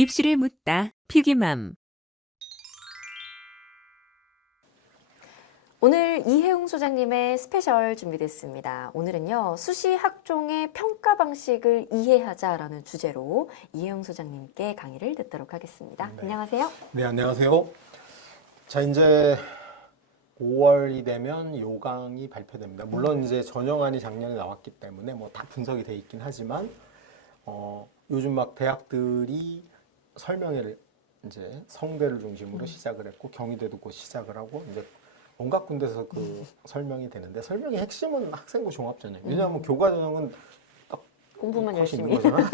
입술을 묻다. 피기맘. 오늘 이혜웅 소장님의 스페셜 준비됐습니다. 오늘은요, 수시 학종의 평가 방식을 이해하자라는 주제로 이혜웅 소장님께 강의를 듣도록 하겠습니다. 네. 안녕하세요. 네, 안녕하세요. 자, 이제 5월이 되면 요강이 발표됩니다. 물론 이제 전형안이 작년에 나왔기 때문에 뭐 다 분석이 돼 있긴 하지만 요즘 막 대학들이 설명회를 이제 성대를 중심으로 시작을 했고 경희대도 곧 시작을 하고 이제 온갖 군데서 그 설명이 되는데 설명의 핵심은 학생부 종합전형. 왜냐하면 교과전형은 딱 공부만 컷이 있는 열심히. 거잖아.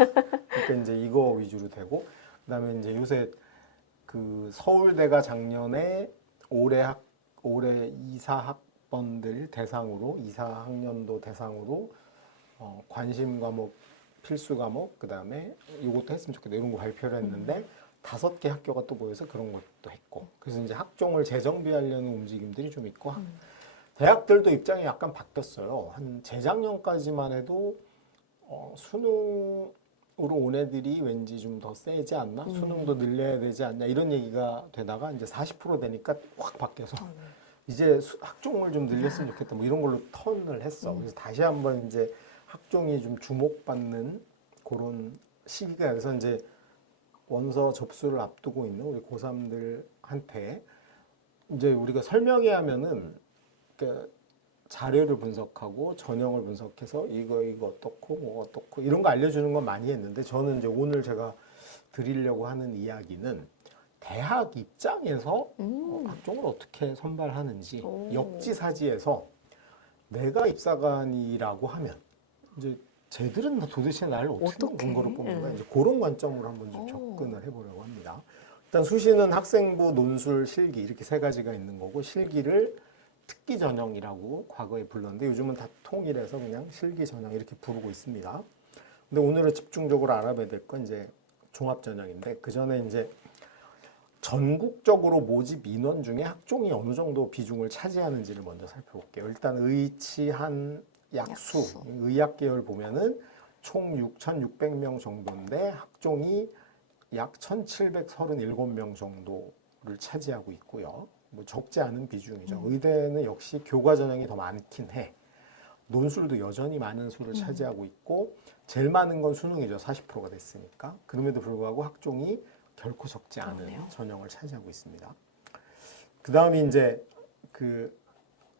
그러니까 이제 이거 위주로 되고 그다음에 이제 요새 그 서울대가 작년에 올해 이사 학번들 대상으로 이사 학년도 대상으로 관심 과목, 필수 과목 그다음에 이것도 했으면 좋겠다 이런 거 발표를 했는데 5개 학교가 또 모여서 그런 것도 했고 그래서 이제 학종을 재정비하려는 움직임들이 좀 있고 대학들도 입장이 약간 바뀌었어요. 한 재작년까지만 해도 수능으로 온 애들이 왠지 좀 더 세지 않나? 수능도 늘려야 되지 않냐? 이런 얘기가 되다가 이제 40% 되니까 확 바뀌어서 이제 학종을 좀 늘렸으면 좋겠다. 뭐 이런 걸로 턴을 했어. 그래서 다시 한번 이제 학종이 좀 주목받는 그런 시기가 돼서 이제 원서 접수를 앞두고 있는 우리 고3들한테 이제 우리가 설명회 하면은 그러니까 자료를 분석하고 전형을 분석해서 이거 어떻고 뭐 어떻고 이런 거 알려주는 건 많이 했는데 저는 이제 오늘 제가 드리려고 하는 이야기는 대학 입장에서 학종을 어떻게 선발하는지 역지사지에서 내가 입사관이라고 하면 이제 쟤들은 도대체 나를 어떻게 근거로 뽑는 거야? 이제 그런 관점으로 한번 좀 접근을 해보려고 합니다. 일단 수시는 학생부, 논술, 실기 이렇게 3가지가 있는 거고 실기를 특기 전형이라고 과거에 불렀는데 요즘은 다 통일해서 그냥 실기 전형 이렇게 부르고 있습니다. 근데 오늘은 집중적으로 알아봐야 될 건 이제 종합 전형인데 그 전에 이제 전국적으로 모집 인원 중에 학종이 어느 정도 비중을 차지하는지를 먼저 살펴볼게요. 일단 의치한 약수. 의학 계열 보면은 총 6,600명 정도인데 학종이 약 1,737명 정도를 차지하고 있고요. 뭐 적지 않은 비중이죠. 의대는 역시 교과 전형이 더 많긴 해. 논술도 여전히 많은 수를 차지하고 있고 제일 많은 건 수능이죠. 40%가 됐으니까. 그럼에도 불구하고 학종이 결코 적지 않은 전형을 차지하고 있습니다. 그 다음에 이제 그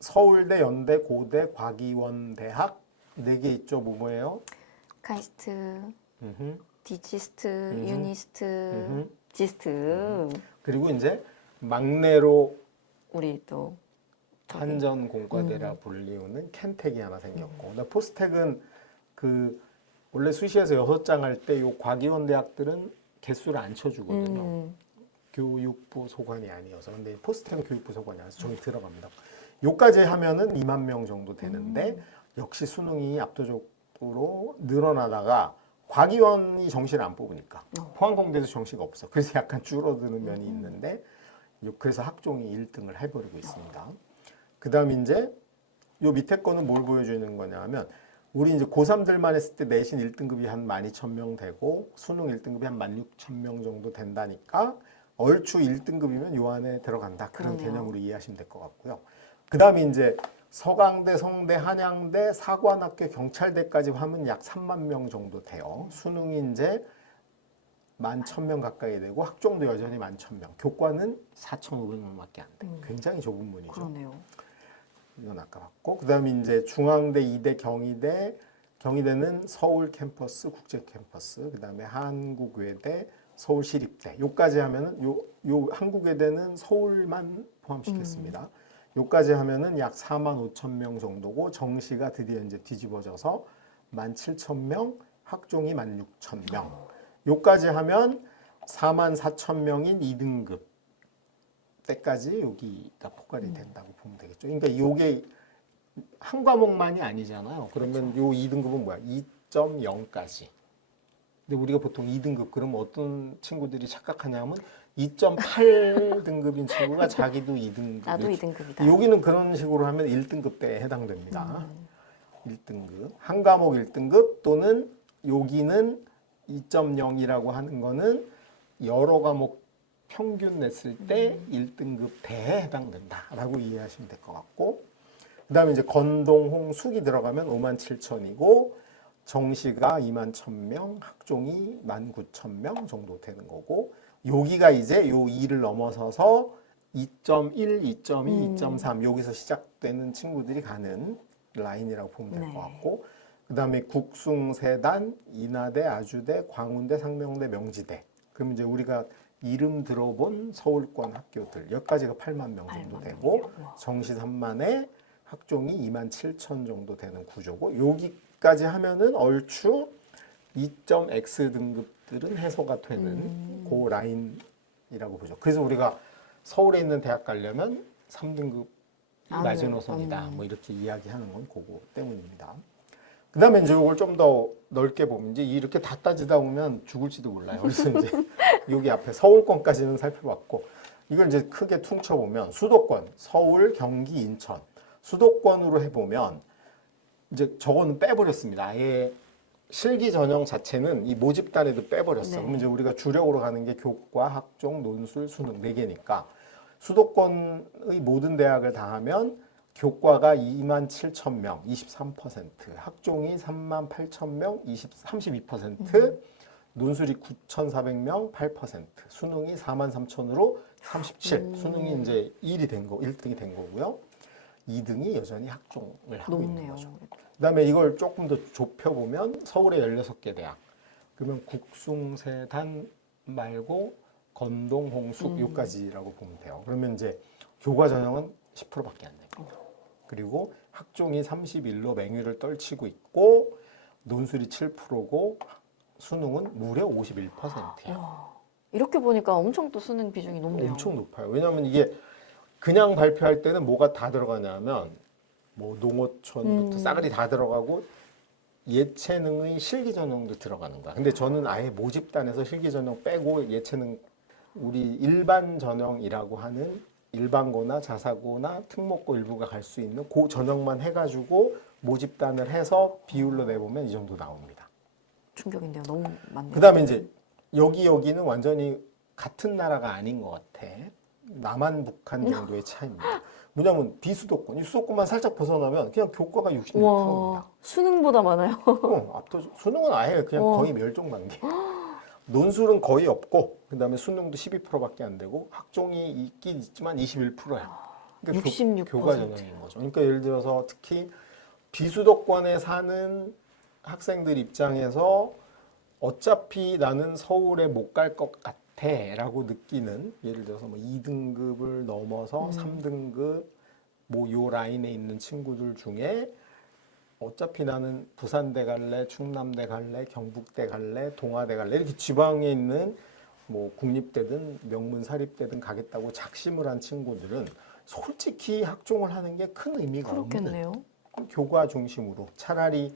서울대, 연대, 고대, 과기원대학 4개 있죠. 뭐예요? 카이스트, 디지스트, 유니스트, 지스트. 그리고 이제 막내로 우리 또 한전공과대라 불리우는 켄텍이 하나 생겼고 근데 포스텍은 그 원래 수시에서 6장 할 때 요 과기원 대학들은 개수를 안 쳐주거든요. 교육부 소관이 아니어서. 근데 포스텍은 교육부 소관이 아니어서 저기 들어갑니다. 요까지 하면은 2만 명 정도 되는데 역시 수능이 압도적으로 늘어나다가 과기원이 정시를 안 뽑으니까 포항공대도 정시가 없어. 그래서 약간 줄어드는 면이 있는데 그래서 학종이 1등을 해버리고 있습니다. 그 다음 이제 요 밑에 거는 뭘 보여주는 거냐 하면 우리 이제 고3들만 했을 때 내신 1등급이 한 12,000명 되고 수능 1등급이 한 16,000명 정도 된다니까 얼추 1등급이면 요 안에 들어간다. 그런 개념으로 이해하시면 될 것 같고요. 그 다음에 이제 서강대, 성대, 한양대, 사관학교, 경찰대까지 하면 약 3만 명 정도 돼요. 수능이 이제 11,000명 가까이 되고 학종도 여전히 11,000명. 교과는 4,500명밖에 안 돼. 굉장히 좁은 문이죠. 그러네요. 이건 아까 봤고 그다음에 이제 중앙대, 이대, 경희대는 서울 캠퍼스, 국제 캠퍼스, 그다음에 한국외대, 서울시립대. 요까지 하면은 요 한국외대는 서울만 포함시켰습니다. 요까지 하면은 약 4만 5천 명 정도고 정시가 드디어 이제 뒤집어져서 17,000명, 학종이 16,000명. 요까지 하면 4만 4천 명인 2등급 때까지 여기가 포괄이 된다고 보면 되겠죠. 그러니까 요게 한 과목만이 아니잖아요. 그러면 요 2등급은 뭐야? 2.0까지. 근데 우리가 보통 2등급 그러면 어떤 친구들이 착각하냐면 2.8등급인 친구가 자기도 2등급. 나도 2등급이다. 여기는 그런 식으로 하면 1등급 때에 해당됩니다. 1등급. 한 과목 1등급 또는 여기는 2.0이라고 하는 거는 여러 과목 평균 냈을 때 1등급 대에 해당된다라고 이해하시면 될 것 같고, 그다음에 이제 건동, 홍, 숙이 들어가면 57,000이고 정시가 21,000명, 학종이 19,000명 정도 되는 거고, 여기가 이제 요 2를 넘어서서 2.1, 2.2, 2.3 여기서 시작되는 친구들이 가는 라인이라고 보면 될 것 같고, 그다음에 국숭세단, 인하대, 아주대, 광운대, 상명대, 명지대. 그럼 이제 우리가 이름 들어본 서울권 학교들 여기까지가 8만 명 정도 되고, 정시 3만에 학종이 27,000 정도 되는 구조고, 여기까지 하면은 얼추 2.X 등급들은 해소가 되는 그 라인이라고 보죠. 그래서 우리가 서울에 있는 대학 가려면 3등급 낮은 호선이다. 뭐 이렇게 이야기하는 건 그거 때문입니다. 그 다음에 이제 이걸 좀 더 넓게 보면 이제 이렇게 다 따지다 보면 죽을지도 몰라요. 그래서 이제 여기 앞에 서울권까지는 살펴봤고, 이걸 이제 크게 퉁쳐보면 수도권, 서울, 경기, 인천. 수도권으로 해보면 이제 저거는 빼버렸습니다. 아예 실기 전형 자체는 이 모집단에도 빼버렸어. 그럼 이제 우리가 주력으로 가는 게 교과, 학종, 논술, 수능 4개니까 수도권의 모든 대학을 다 하면 교과가 27,000명, 23%, 학종이 38,000명, 32%, 논술이 9,400명, 8%, 수능이 43,000으로 37. 수능이 이제 1이 된 거, 1등이 된 거고요. 2등이 여전히 학종을 하고 있는 거죠. 그다음에 이걸 조금 더 좁혀보면 서울에 16개 대학. 그러면 국숭세단 말고 건동, 홍숙 요까지라고 보면 돼요. 그러면 이제 교과 전형은 10%밖에 안 됩니다. 그리고 학종이 31로 맹위를 떨치고 있고, 논술이 7%고 수능은 무려 51%예요. 이렇게 보니까 엄청 또 수능 비중이 높네요. 엄청 높아요. 왜냐하면 이게 그냥 발표할 때는 뭐가 다 들어가냐면 뭐 농어촌부터 싸그리 다 들어가고 예체능의 실기 전형도 들어가는 거야. 근데 저는 아예 모집단에서 실기 전형 빼고 예체능 우리 일반 전형이라고 하는 일반고나 자사고나 특목고 일부가 갈 수 있는 그 전형만 해가지고 모집단을 해서 비율로 내보면 이 정도 나옵니다. 충격인데요. 너무 많네요. 그다음에 이제 여기는 완전히 같은 나라가 아닌 것 같아. 남한, 북한 정도의 차이입니다. 뭐냐면 비수도권, 이 수도권만 살짝 벗어나면 그냥 교과가 66%입니다. 와, 수능보다 많아요. 압도적. 수능은 아예 그냥 거의 멸종단계. 논술은 거의 없고, 그다음에 수능도 12%밖에 안 되고, 학종이 있긴 있지만 21%야. 그러니까 66%. 교과 전형인 거죠. 그러니까 예를 들어서 특히 비수도권에 사는 학생들 입장에서 어차피 나는 서울에 못 갈 것 같아 라고 느끼는, 예를 들어서 뭐 2등급을 넘어서 3등급 뭐 요 라인에 있는 친구들 중에 어차피 나는 부산대 갈래, 충남대 갈래, 경북대 갈래, 동아대 갈래 이렇게 지방에 있는 뭐 국립대든 명문 사립대든 가겠다고 작심을 한 친구들은 솔직히 학종을 하는 게 큰 의미가 그렇겠네요. 없는, 교과 중심으로 차라리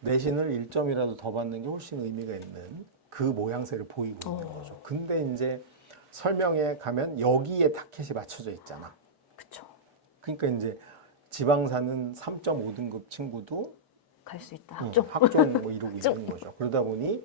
내신을 1점이라도 더 받는 게 훨씬 의미가 있는 그 모양새를 보이고 있는 거죠. 근데 이제 설명에 가면 여기에 타켓이 맞춰져 있잖아. 그렇죠. 그러니까 이제 지방 사는 3.5등급 친구도 갈 수 있다. 학종 뭐 이러고 있는 거죠. 그러다 보니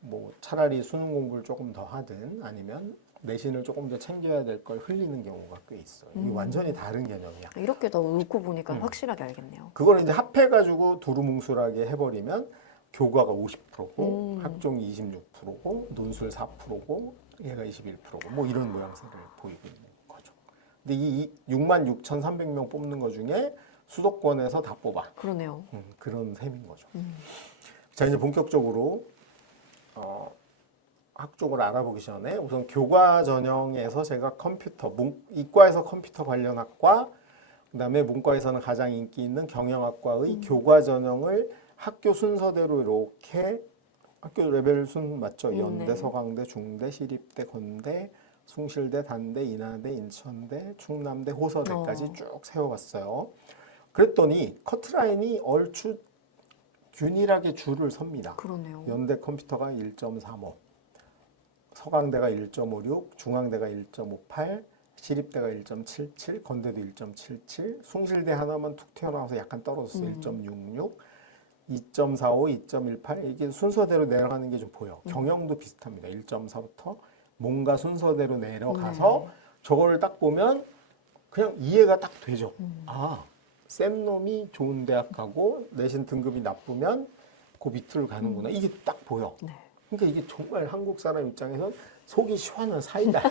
뭐 차라리 수능 공부를 조금 더 하든 아니면 내신을 조금 더 챙겨야 될 걸 흘리는 경우가 꽤 있어요. 이게 완전히 다른 개념이야. 이렇게 더 놓고 보니까 확실하게 알겠네요. 그걸 이제 합해가지고 두루뭉술하게 해버리면 교과가 50%고 학종이 26%고 논술 4%고 얘가 21%고 뭐 이런 모양새를 보이고 있는 거죠. 근데 이 66,300명 뽑는 거 중에 수도권에서 다 뽑아. 그러네요. 그런 셈인 거죠. 자, 이제 본격적으로 학종을 알아보기 전에 우선 교과 전형에서 제가 컴퓨터, 이과에서 컴퓨터 관련 학과, 그다음에 문과에서는 가장 인기 있는 경영학과의 교과 전형을 학교 순서대로 이렇게 학교 레벨 순 맞죠? 연대, 서강대, 중대, 시립대, 건대, 숭실대, 단대, 인하대, 인천대, 충남대, 호서대까지 쭉 세워봤어요. 그랬더니 커트라인이 얼추 균일하게 줄을 섭니다. 그러네요. 연대 컴퓨터가 1.35, 서강대가 1.56, 중앙대가 1.58, 시립대가 1.77, 건대도 1.77, 숭실대 하나만 툭 튀어나와서 약간 떨어졌어요. 1.66, 2.45, 2.18 이게 순서대로 내려가는 게 좀 보여. 경영도 비슷합니다. 1.4부터 뭔가 순서대로 내려가서 저거를 딱 보면 그냥 이해가 딱 되죠. 아, 쌤 놈이 좋은 대학 가고 내신 등급이 나쁘면 그 밑으로 가는구나. 이게 딱 보여. 네. 그러니까 이게 정말 한국 사람 입장에선 속이 시원한 사이다.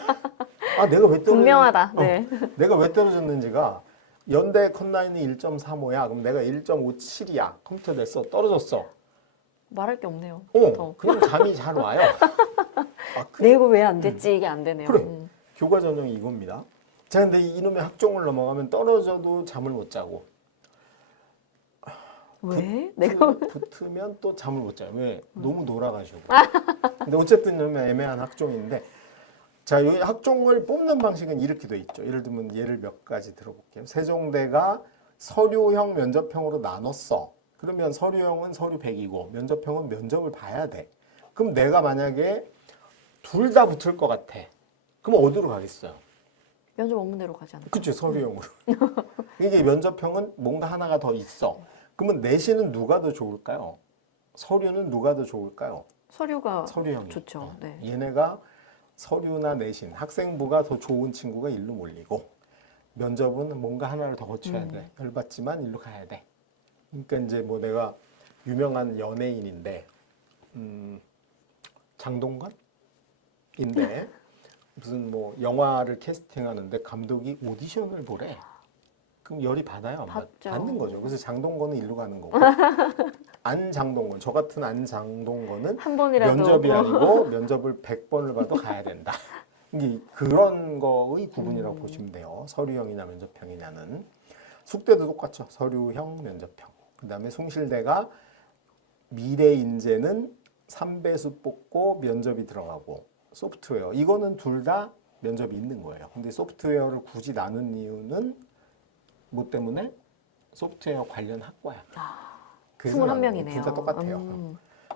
아, 내가 왜 분명하다. 네. 내가 왜 떨어졌는지가 연대 컷라인이 1.35야. 그럼 내가 1.57이야. 컴퓨터 냈어. 떨어졌어. 말할 게 없네요. 그냥 잠이 잘 와요. 아, 내가 왜 안 됐지? 이게 안 되네요. 그래. 교과 전형이 이겁니다. 자, 근데 이놈의 학종을 넘어가면 떨어져도 잠을 못 자고. 왜? 내가 붙으면 또 잠을 못 자요. 왜? 너무 놀아가지고. 근데 어쨌든 이러면 애매한 학종인데, 자, 이 학종을 뽑는 방식은 이렇게 돼 있죠. 예를 들면 예를 몇 가지 들어볼게요. 세종대가 서류형 면접형으로 나눴어. 그러면 서류형은 서류 100이고 면접형은 면접을 봐야 돼. 그럼 내가 만약에 둘 다 붙을 것 같아. 그럼 어디로 가겠어요? 면접 업무대로 가지 않을까? 그치, 서류형으로. 이게 면접형은 뭔가 하나가 더 있어. 그러면 내신은 누가 더 좋을까요? 서류는 누가 더 좋을까요? 서류가 서류형이. 좋죠. 네. 얘네가 서류나 내신, 학생부가 더 좋은 친구가 일로 몰리고 면접은 뭔가 하나를 더 거쳐야 돼. 열받지만 일로 가야 돼. 그러니까 이제 뭐 내가 유명한 연예인인데 장동건인데 무슨 뭐 영화를 캐스팅하는데 감독이 오디션을 보래. 그럼 열이 받아요? 받죠. 받는 거죠. 그래서 장동건은 일로 가는 거고 안장동건, 저 같은 안장동건은 한 번이라도 면접이 아니고 면접을 100번을 봐도 가야 된다. 이게 그런 거의 구분이라고 보시면 돼요. 서류형이나 면접형이냐는. 숙대도 똑같죠. 서류형, 면접형. 그 다음에 숭실대가 미래 인재는 3배수 뽑고 면접이 들어가고 소프트웨어. 이거는 둘 다 면접이 있는 거예요. 근데 소프트웨어를 굳이 나눈 이유는 뭐 때문에? 소프트웨어 관련 학과야. 그래서 21명이네요. 둘 다 똑같아요.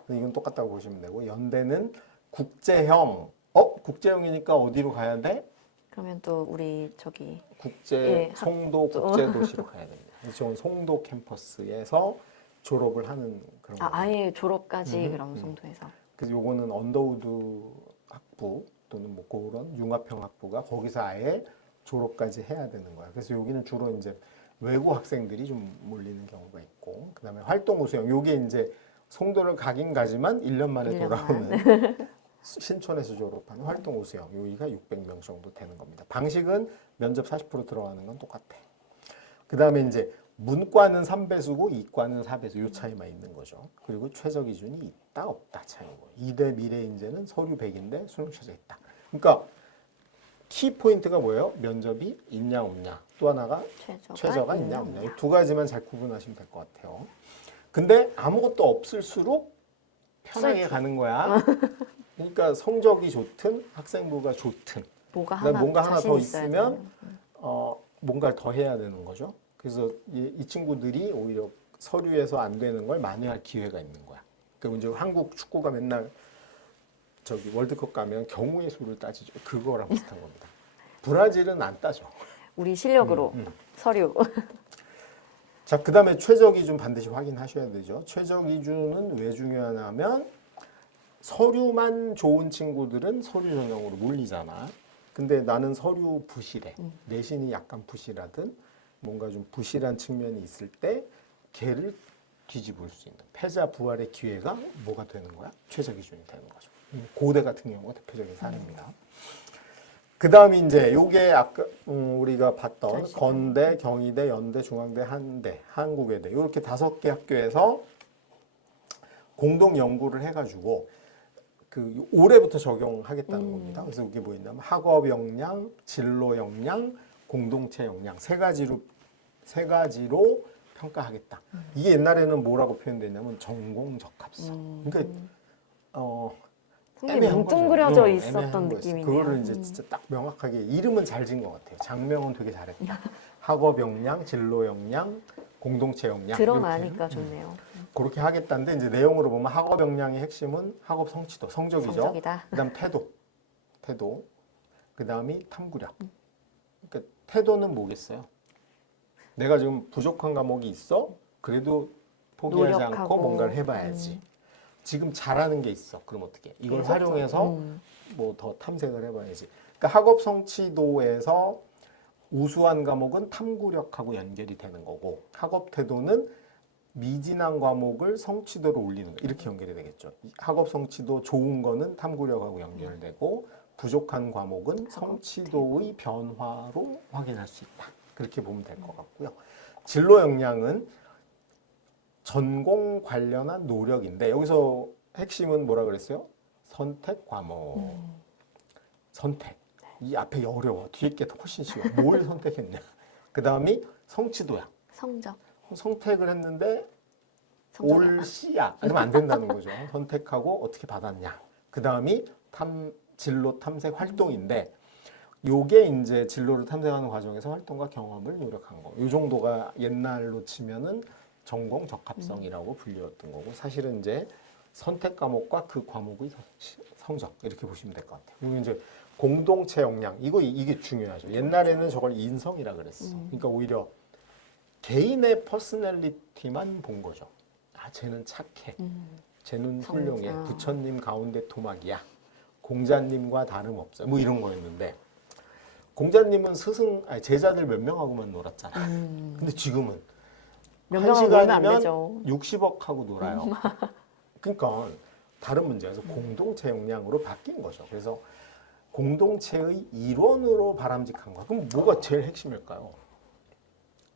이건 똑같다고 보시면 되고 연대는 국제형. 국제형이니까 어디로 가야 돼? 그러면 또 우리 저기 송도 국제도시로 가야 됩니다. 그래서 저는 송도 캠퍼스에서 졸업을 하는 그런 거예요. 아예 졸업까지 그럼 송도에서. 그래서 요거는 언더우드 학부 또는 뭐 그런 융합형 학부가 거기서 아예 졸업까지 해야 되는 거야. 그래서 여기는 주로 이제 외국 학생들이 좀 몰리는 경우가 있고, 그다음에 활동 우수형. 요게 이제 송도를 가긴 가지만 1년 만에 돌아오는 신촌에서 졸업한 활동 우수형. 여기가 600명 정도 되는 겁니다. 방식은 면접 40% 들어가는 건 똑같아. 그다음에 이제 문과는 3배수고 이과는 4배수. 요 차이만 있는 거죠. 그리고 최저 기준이 있다 없다 차이고. 이대 미래인재는 서류 100인데 수능 최저 있다. 그러니까 키 포인트가 뭐예요? 면접이 있냐 없냐. 또 하나가 최저가 있냐 없냐. 이 두 가지만 잘 구분하시면 될 것 같아요. 근데 아무것도 없을수록 편하게 가는 거야. 그러니까 성적이 좋든 학생부가 좋든 뭔가 하나 더 있으면 뭔가를 더 해야 되는 거죠. 그래서 이 친구들이 오히려 서류에서 안 되는 걸 만회할 기회가 있는 거야. 그러니까 이제 한국 축구가 맨날 저기 월드컵 가면 경우의 수를 따지죠. 그거랑 비슷한 겁니다. 브라질은 안 따져. 우리 실력으로 서류. 자, 그 다음에 최저 기준 반드시 확인하셔야 되죠. 최저 기준은 왜 중요하냐면 서류만 좋은 친구들은 서류 전형으로 몰리잖아. 근데 나는 서류 부실해. 내신이 약간 부실하든 뭔가 좀 부실한 측면이 있을 때 걔를 뒤집을 수 있는 패자 부활의 기회가 뭐가 되는 거야? 최저 기준이 되는 거죠. 고대 같은 경우가 대표적인 사례입니다. 그 다음에 이제 요게 아까 우리가 봤던 건대, 경희대, 연대, 중앙대, 한대, 한국외대 이렇게 5개 학교에서 공동 연구를 해가지고 그 올해부터 적용하겠다는 겁니다. 그래서 이게 뭐 있냐면 학업 역량, 진로 역량, 공동체 역량 세 가지로 평가하겠다. 이게 옛날에는 뭐라고 표현됐냐면 전공 적합성. 그러니까 상당히 뭉뚱그려져 있었던 애매한 느낌이네요. 그거를 이제 진짜 딱 명확하게 이름은 잘 지은 것 같아요. 장명은 되게 잘했다. 학업 역량, 진로 역량, 공동체 역량 드러나니까 좋네요. 그렇게 하겠다는데 이제 내용으로 보면 학업 역량의 핵심은 학업 성취도, 성적이죠. 성적이다. 그다음 태도. 그다음이 탐구력. 그러니까 태도는 뭐겠어요? 내가 지금 부족한 과목이 있어. 그래도 포기하지 노력하고. 않고 뭔가를 해봐야지. 지금 잘하는 게 있어. 그럼 어떻게? 이걸 활용해서 뭐 더 탐색을 해봐야지. 그러니까 학업 성취도에서 우수한 과목은 탐구력하고 연결이 되는 거고 학업 태도는 미진한 과목을 성취도로 올리는 거 이렇게 연결이 되겠죠. 학업 성취도 좋은 거는 탐구력하고 연결되고 부족한 과목은 성취도의 변화로 확인할 수 있다. 그렇게 보면 될 것 같고요. 진로 역량은 전공 관련한 노력인데 여기서 핵심은 뭐라 그랬어요? 선택 과목. 선택. 이 앞에 어려워. 뒤에 게 훨씬 쉬워. 뭘 선택했냐. 그 다음이 성취도야. 성적. 선택을 했는데 성적이 올 C야. 그러면 안 된다는 거죠. 선택하고 어떻게 받았냐. 그 다음이 진로 탐색 활동인데 요게 이제 진로를 탐색하는 과정에서 활동과 경험을 노력한 거. 요 정도가 옛날로 치면은 전공 적합성이라고 불리웠던 거고 사실은 이제 선택 과목과 그 과목의 성적 이렇게 보시면 될 것 같아요. 그리고 이제 공동체 역량 이게 중요하죠. 옛날에는 저걸 인성이라 그랬어. 그러니까 오히려 개인의 퍼스널리티만 본 거죠. 아 쟤는 착해. 쟤는 훌륭해. 부처님 가운데 토막이야. 공자님과 다름없어. 뭐 이런 거였는데 공자님은 제자들 몇 명하고만 놀았잖아. 근데 지금은 몇 한 명하고 놀면 안 시간이면 되죠. 60억하고 놀아요. 그러니까 다른 문제에서 공동체 역량으로 바뀐 거죠. 그래서 공동체의 일원으로 바람직한 거. 그럼 뭐가 제일 핵심일까요?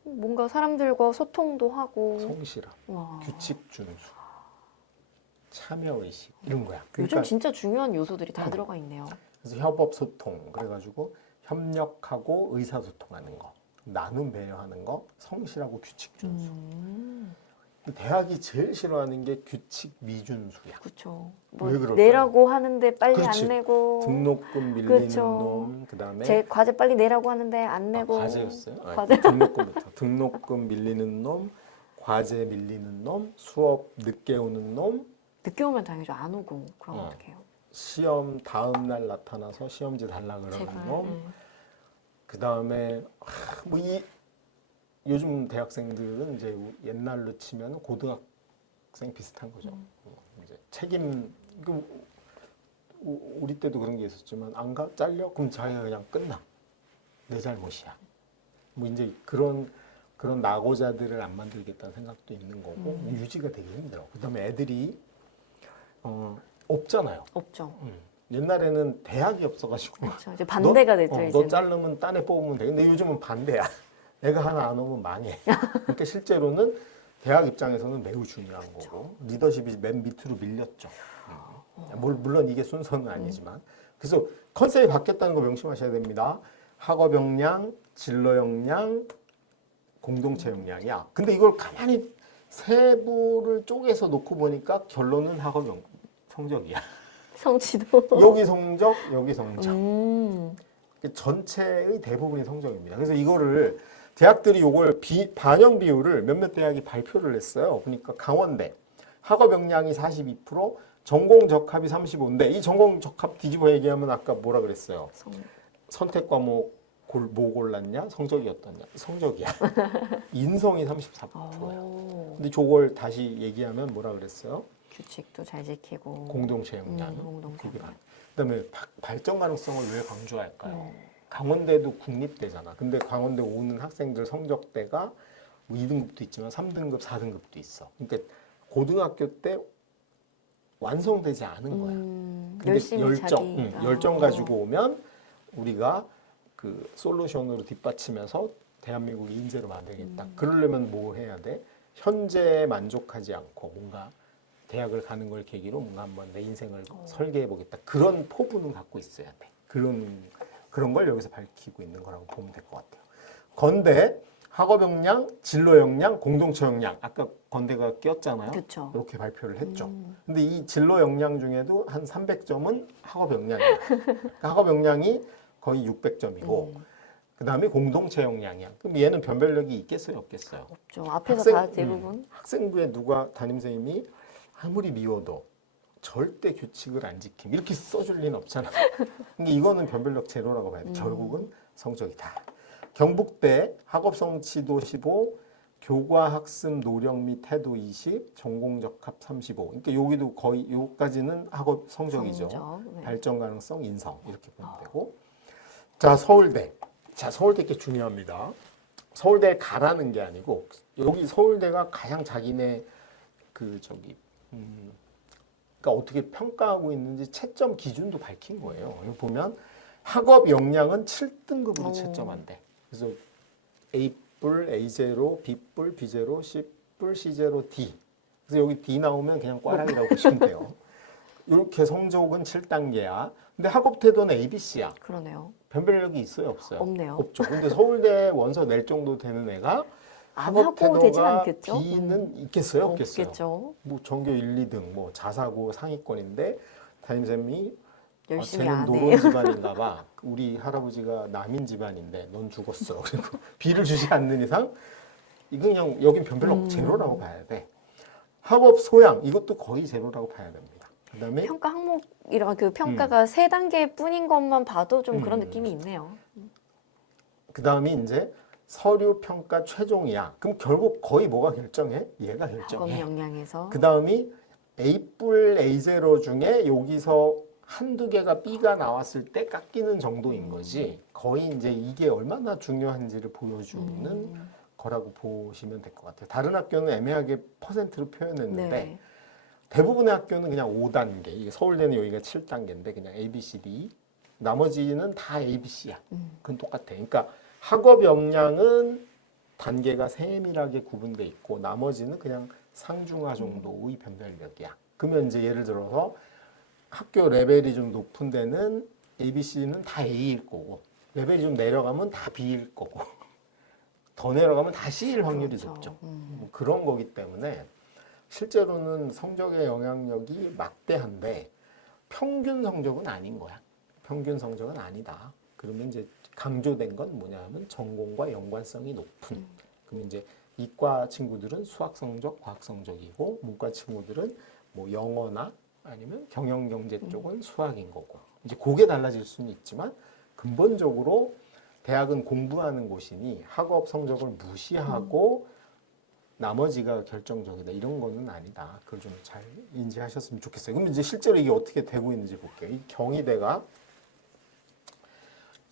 뭔가 사람들과 소통도 하고 성실함, 와. 규칙 준수, 참여의식 이런 거야. 요즘 그러니까 진짜 중요한 요소들이 다 들어가 있네요. 그래서 협업 소통 그래가지고 협력하고 의사소통하는 거, 나눔 배려하는 거, 성실하고 규칙 준수. 대학이 제일 싫어하는 게 규칙 미준수야. 그렇죠. 왜 그럴까요? 내라고 하는데 빨리 그렇지. 안 내고 등록금 밀리는 그렇죠. 놈, 그다음에 제 과제 빨리 내라고 하는데 안 내고 과제였어요? 과제. 등록금부터 등록금 밀리는 놈, 과제 밀리는 놈, 수업 늦게 오는 놈, 늦게 오면 당연히죠. 안 오고 그럼 어. 어떡해요? 시험 다음 날 나타나서 시험지 달라 그러는 제발. 놈, 그다음에 뭐 이 요즘 대학생들은 이제 옛날로 치면 고등학생 비슷한 거죠. 이제 책임 우리 때도 그런 게 있었지만 안 가? 잘려? 그럼 자기가 그냥 끝나. 내 잘못이야. 뭐 이제 그런 낙오자들을 안 만들겠다는 생각도 있는 거고 유지가 되게 힘들어. 그다음에 애들이 없잖아요. 없죠. 옛날에는 대학이 없어가지고 그렇죠. 이제 반대가 됐죠. 이제. 너 자르면 딴 애 뽑으면 돼. 근데 요즘은 반대야. 애가 하나 안 오면 망해. 그러니까 실제로는 대학 입장에서는 매우 중요한 거고 리더십이 맨 밑으로 밀렸죠. 물론 이게 순서는 아니지만 그래서 컨셉이 바뀌었다는 거 명심하셔야 됩니다. 학업 역량, 진로 역량, 공동체 역량이야. 근데 이걸 가만히 세부를 쪼개서 놓고 보니까 결론은 학업 성적이야. 성취도. 여기 성적, 여기 성적. 전체의 대부분이 성적입니다. 그래서 이거를 대학들이 이걸 반영 비율을 몇몇 대학이 발표를 했어요. 그러니까 강원대 학업 역량이 42%, 전공 적합이 35인데 이 전공 적합 뒤집어 얘기하면 아까 뭐라 그랬어요? 선택 과목 뭐 골랐냐? 성적이 어떠냐? 성적이야. 인성이 34%야. 근데 저걸 다시 얘기하면 뭐라 그랬어요? 규칙도 잘 지키고 공동체 역량. 공동체 역량. 그다음에 발전 가능성을 왜 강조할까요? 강원대도 국립대잖아. 근데 강원대 오는 학생들 성적대가 뭐 2등급도 있지만 3등급, 4등급도 있어. 그러니까 고등학교 때 완성되지 않은 거야. 근데 열심히 열정 가지고 오면 우리가 그 솔루션으로 뒷받치면서 대한민국 인재로 만들겠다. 그러려면 뭐 해야 돼? 현재에 만족하지 않고 뭔가 대학을 가는 걸 계기로 뭔가 한번 내 인생을 설계해 보겠다. 그런 포부는 갖고 있어야 돼. 그런 걸 여기서 밝히고 있는 거라고 보면 될 것 같아요. 건대 학업 역량, 진로 역량, 공동체 역량. 아까 건대가 꼈잖아요. 그쵸. 이렇게 발표를 했죠. 근데 이 진로 역량 중에도 한 300점은 학업 역량이야. 그러니까 학업 역량이 거의 600점이고 그다음에 공동체 역량이야. 그럼 얘는 변별력이 있겠어요, 없겠어요? 없죠. 앞에서 다 대부분. 학생부에 누가 담임선생님이 아무리 미워도 절대 규칙을 안 지킴 이렇게 써줄 리는 없잖아. 근데 이거는 변별력 제로라고 봐야 돼. 결국은 성적이다. 경북대 학업 성취도 15, 교과 학습 노력 및 태도 20, 전공 적합 35. 그러니까 여기도 거의 요까지는 학업 성적이죠. 성적, 네. 발전 가능성, 인성 이렇게 보면 되고. 자, 서울대. 자, 서울대 게 중요합니다. 서울대에 가라는 게 아니고 여기 서울대가 가장 자기네 그러니까 어떻게 평가하고 있는지 채점 기준도 밝힌 거예요. 여기 보면 학업 역량은 7등급으로 채점한대. 그래서 A뿔, A0, B뿔, B0, C뿔, C0, D. 그래서 여기 D 나오면 그냥 꽈락이라고 보시면 돼요. 이렇게 성적은 7단계야. 근데 학업 태도는 ABC야. 그러네요. 변별력이 있어요, 없어요? 없네요. 없죠. 근데 서울대 원서 낼 정도 되는 애가 안 학업 하고 되진 태도가 않겠죠? B는 있겠어요, 없겠어요? 없겠죠. 뭐 전교 1, 2등, 뭐 자사고 상위권인데 담임쌤이 열심히 쟤는 안 노론 해요. 집안인가 봐. 우리 할아버지가 남인 집안인데 넌 죽었어. 그리고 B를 주지 않는 이상 이거 그냥 여긴 변별력 제로라고 봐야 돼. 학업 소양 이것도 거의 제로라고 봐야 됩니다. 그다음에 평가 항목이랑 그 평가가 세 단계 뿐인 것만 봐도 좀 그런 음. 느낌이 있네요. 그다음에 이제 서류 평가 최종이야. 그럼 결국 거의 뭐가 결정해? 얘가 학업 결정해. 역량에서 그다음이 A뿔 A0 중에 여기서 한두 개가 B가 나왔을 때 깎이는 정도인 거지. 거의 이제 이게 얼마나 중요한지를 보여주는 거라고 보시면 될 것 같아요. 다른 학교는 애매하게 퍼센트로 표현했는데 네. 대부분의 학교는 그냥 5단계. 이게 서울대는 여기가 7단계인데 그냥 A, B, C, D. 나머지는 다 A, B, C야. 그건 똑같아. 그러니까 학업 역량은 단계가 세밀하게 구분돼 있고 나머지는 그냥 상중하 정도의 변별력이야. 그러면 이제 예를 들어서 학교 레벨이 좀 높은 데는 A, B, C는 다 A일 거고 레벨이 좀 내려가면 다 B일 거고 더 내려가면 다 C일 확률이 그렇죠. 높죠. 뭐 그런 거기 때문에 실제로는 성적의 영향력이 막대한데 평균 성적은 아닌 거야. 평균 성적은 아니다. 그러면 이제 강조된 건 뭐냐면 전공과 연관성이 높은. 그러면 이제 이과 친구들은 수학 성적, 과학 성적이고 문과 친구들은 뭐 영어나 아니면 경영 경제 쪽은 수학인 거고. 이제 그게 달라질 수는 있지만 근본적으로 대학은 공부하는 곳이니 학업 성적을 무시하고 나머지가 결정적이다 이런 거는 아니다. 그걸 좀 잘 인지하셨으면 좋겠어요. 그럼 이제 실제로 이게 어떻게 되고 있는지 볼게요. 이 경희대가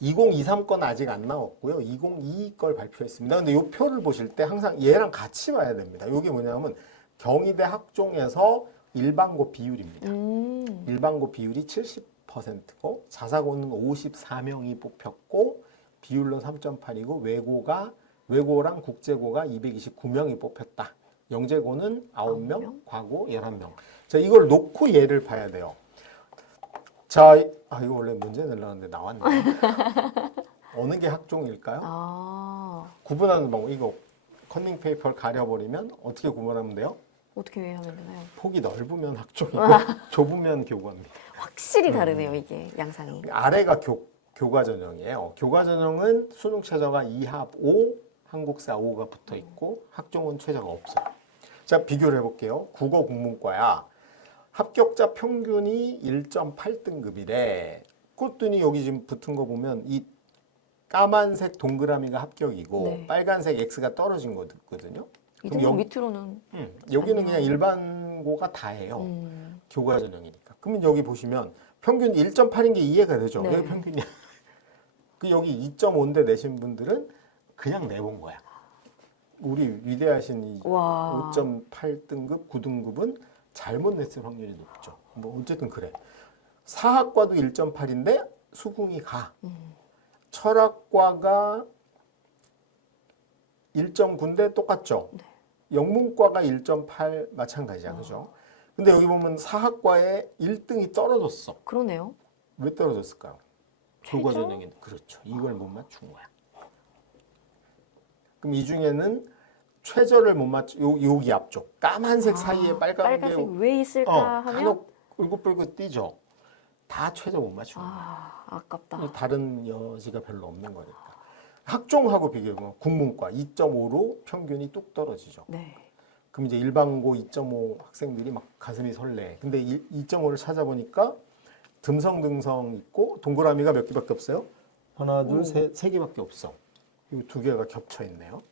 2023건 아직 안 나왔고요. 2022 걸 발표했습니다. 근데 이 표를 보실 때 항상 얘랑 같이 봐야 됩니다. 이게 뭐냐면 경희대 학종에서 일반고 비율입니다. 일반고 비율이 70%고 자사고는 54명이 뽑혔고 비율로 3.8이고 외고랑 국제고가 229명이 뽑혔다. 영재고는 9명, 과고 11명. 자, 이걸 놓고 얘를 봐야 돼요. 자, 이거 원래 문제 내려는데 나왔네. 어느 게 학종일까요? 아, 구분하는 방법. 이거 컨닝 페이퍼를 가려버리면 어떻게 구분하면 돼요? 어떻게 하면 되나요? 폭이 넓으면 학종이고 좁으면 교과입니다. 확실히 다르네요, 이게 양상이. 아래가 교과 전형이에요. 교과 전형은 수능 최저가 2합 5, 한국사 5가 붙어 있고 학종은 최저가 없어요. 자, 비교를 해볼게요. 국어 국문과야. 합격자 평균이 1.8등급이래. 그랬더니 여기 지금 붙은 거 보면 이 까만색 동그라미가 합격이고 네. 빨간색 X가 떨어진 거거든요. 이 그럼 등급 밑으로는 여기는 그냥 일반고가 다예요. 교과 전형이니까. 그러면 여기 보시면 평균 1.8인 게 이해가 되죠. 네. 여기 평균이야. 그 여기 2.5인데 내신 분들은 그냥 내본 거야. 우리 위대하신 이 와. 5.8등급, 9등급은 잘못 냈을 확률이 높죠. 뭐 어쨌든 그래. 사학과도 1.8인데 수긍이 가. 철학과가 1.9인데 똑같죠. 네. 영문과가 1.8 마찬가지야, 그죠? 근데 여기 보면 사학과에 1등이 떨어졌어. 그러네요. 왜 떨어졌을까요? 교과 최저? 전형에 그렇죠. 이걸 못 맞춘 거야. 그럼 이 중에는 최저를 못 맞추 여기 앞쪽 까만색 사이에 빨간 게 빨간색 왜 있을까 하면 간혹 울긋불긋 뛰죠. 다 최저 못 맞추는 거야. 아깝다. 다른 여지가 별로 없는 거니까. 학종하고 비교해보면 국문과 2.5로 평균이 뚝 떨어지죠. 네. 그럼 이제 일반고 2.5 학생들이 막 가슴이 설레. 근데 2.5를 찾아보니까 듬성듬성 있고 동그라미가 몇 개밖에 없어요? 하나, 둘, 셋, 세 개밖에 없어. 이 두 개가 겹쳐 있네요.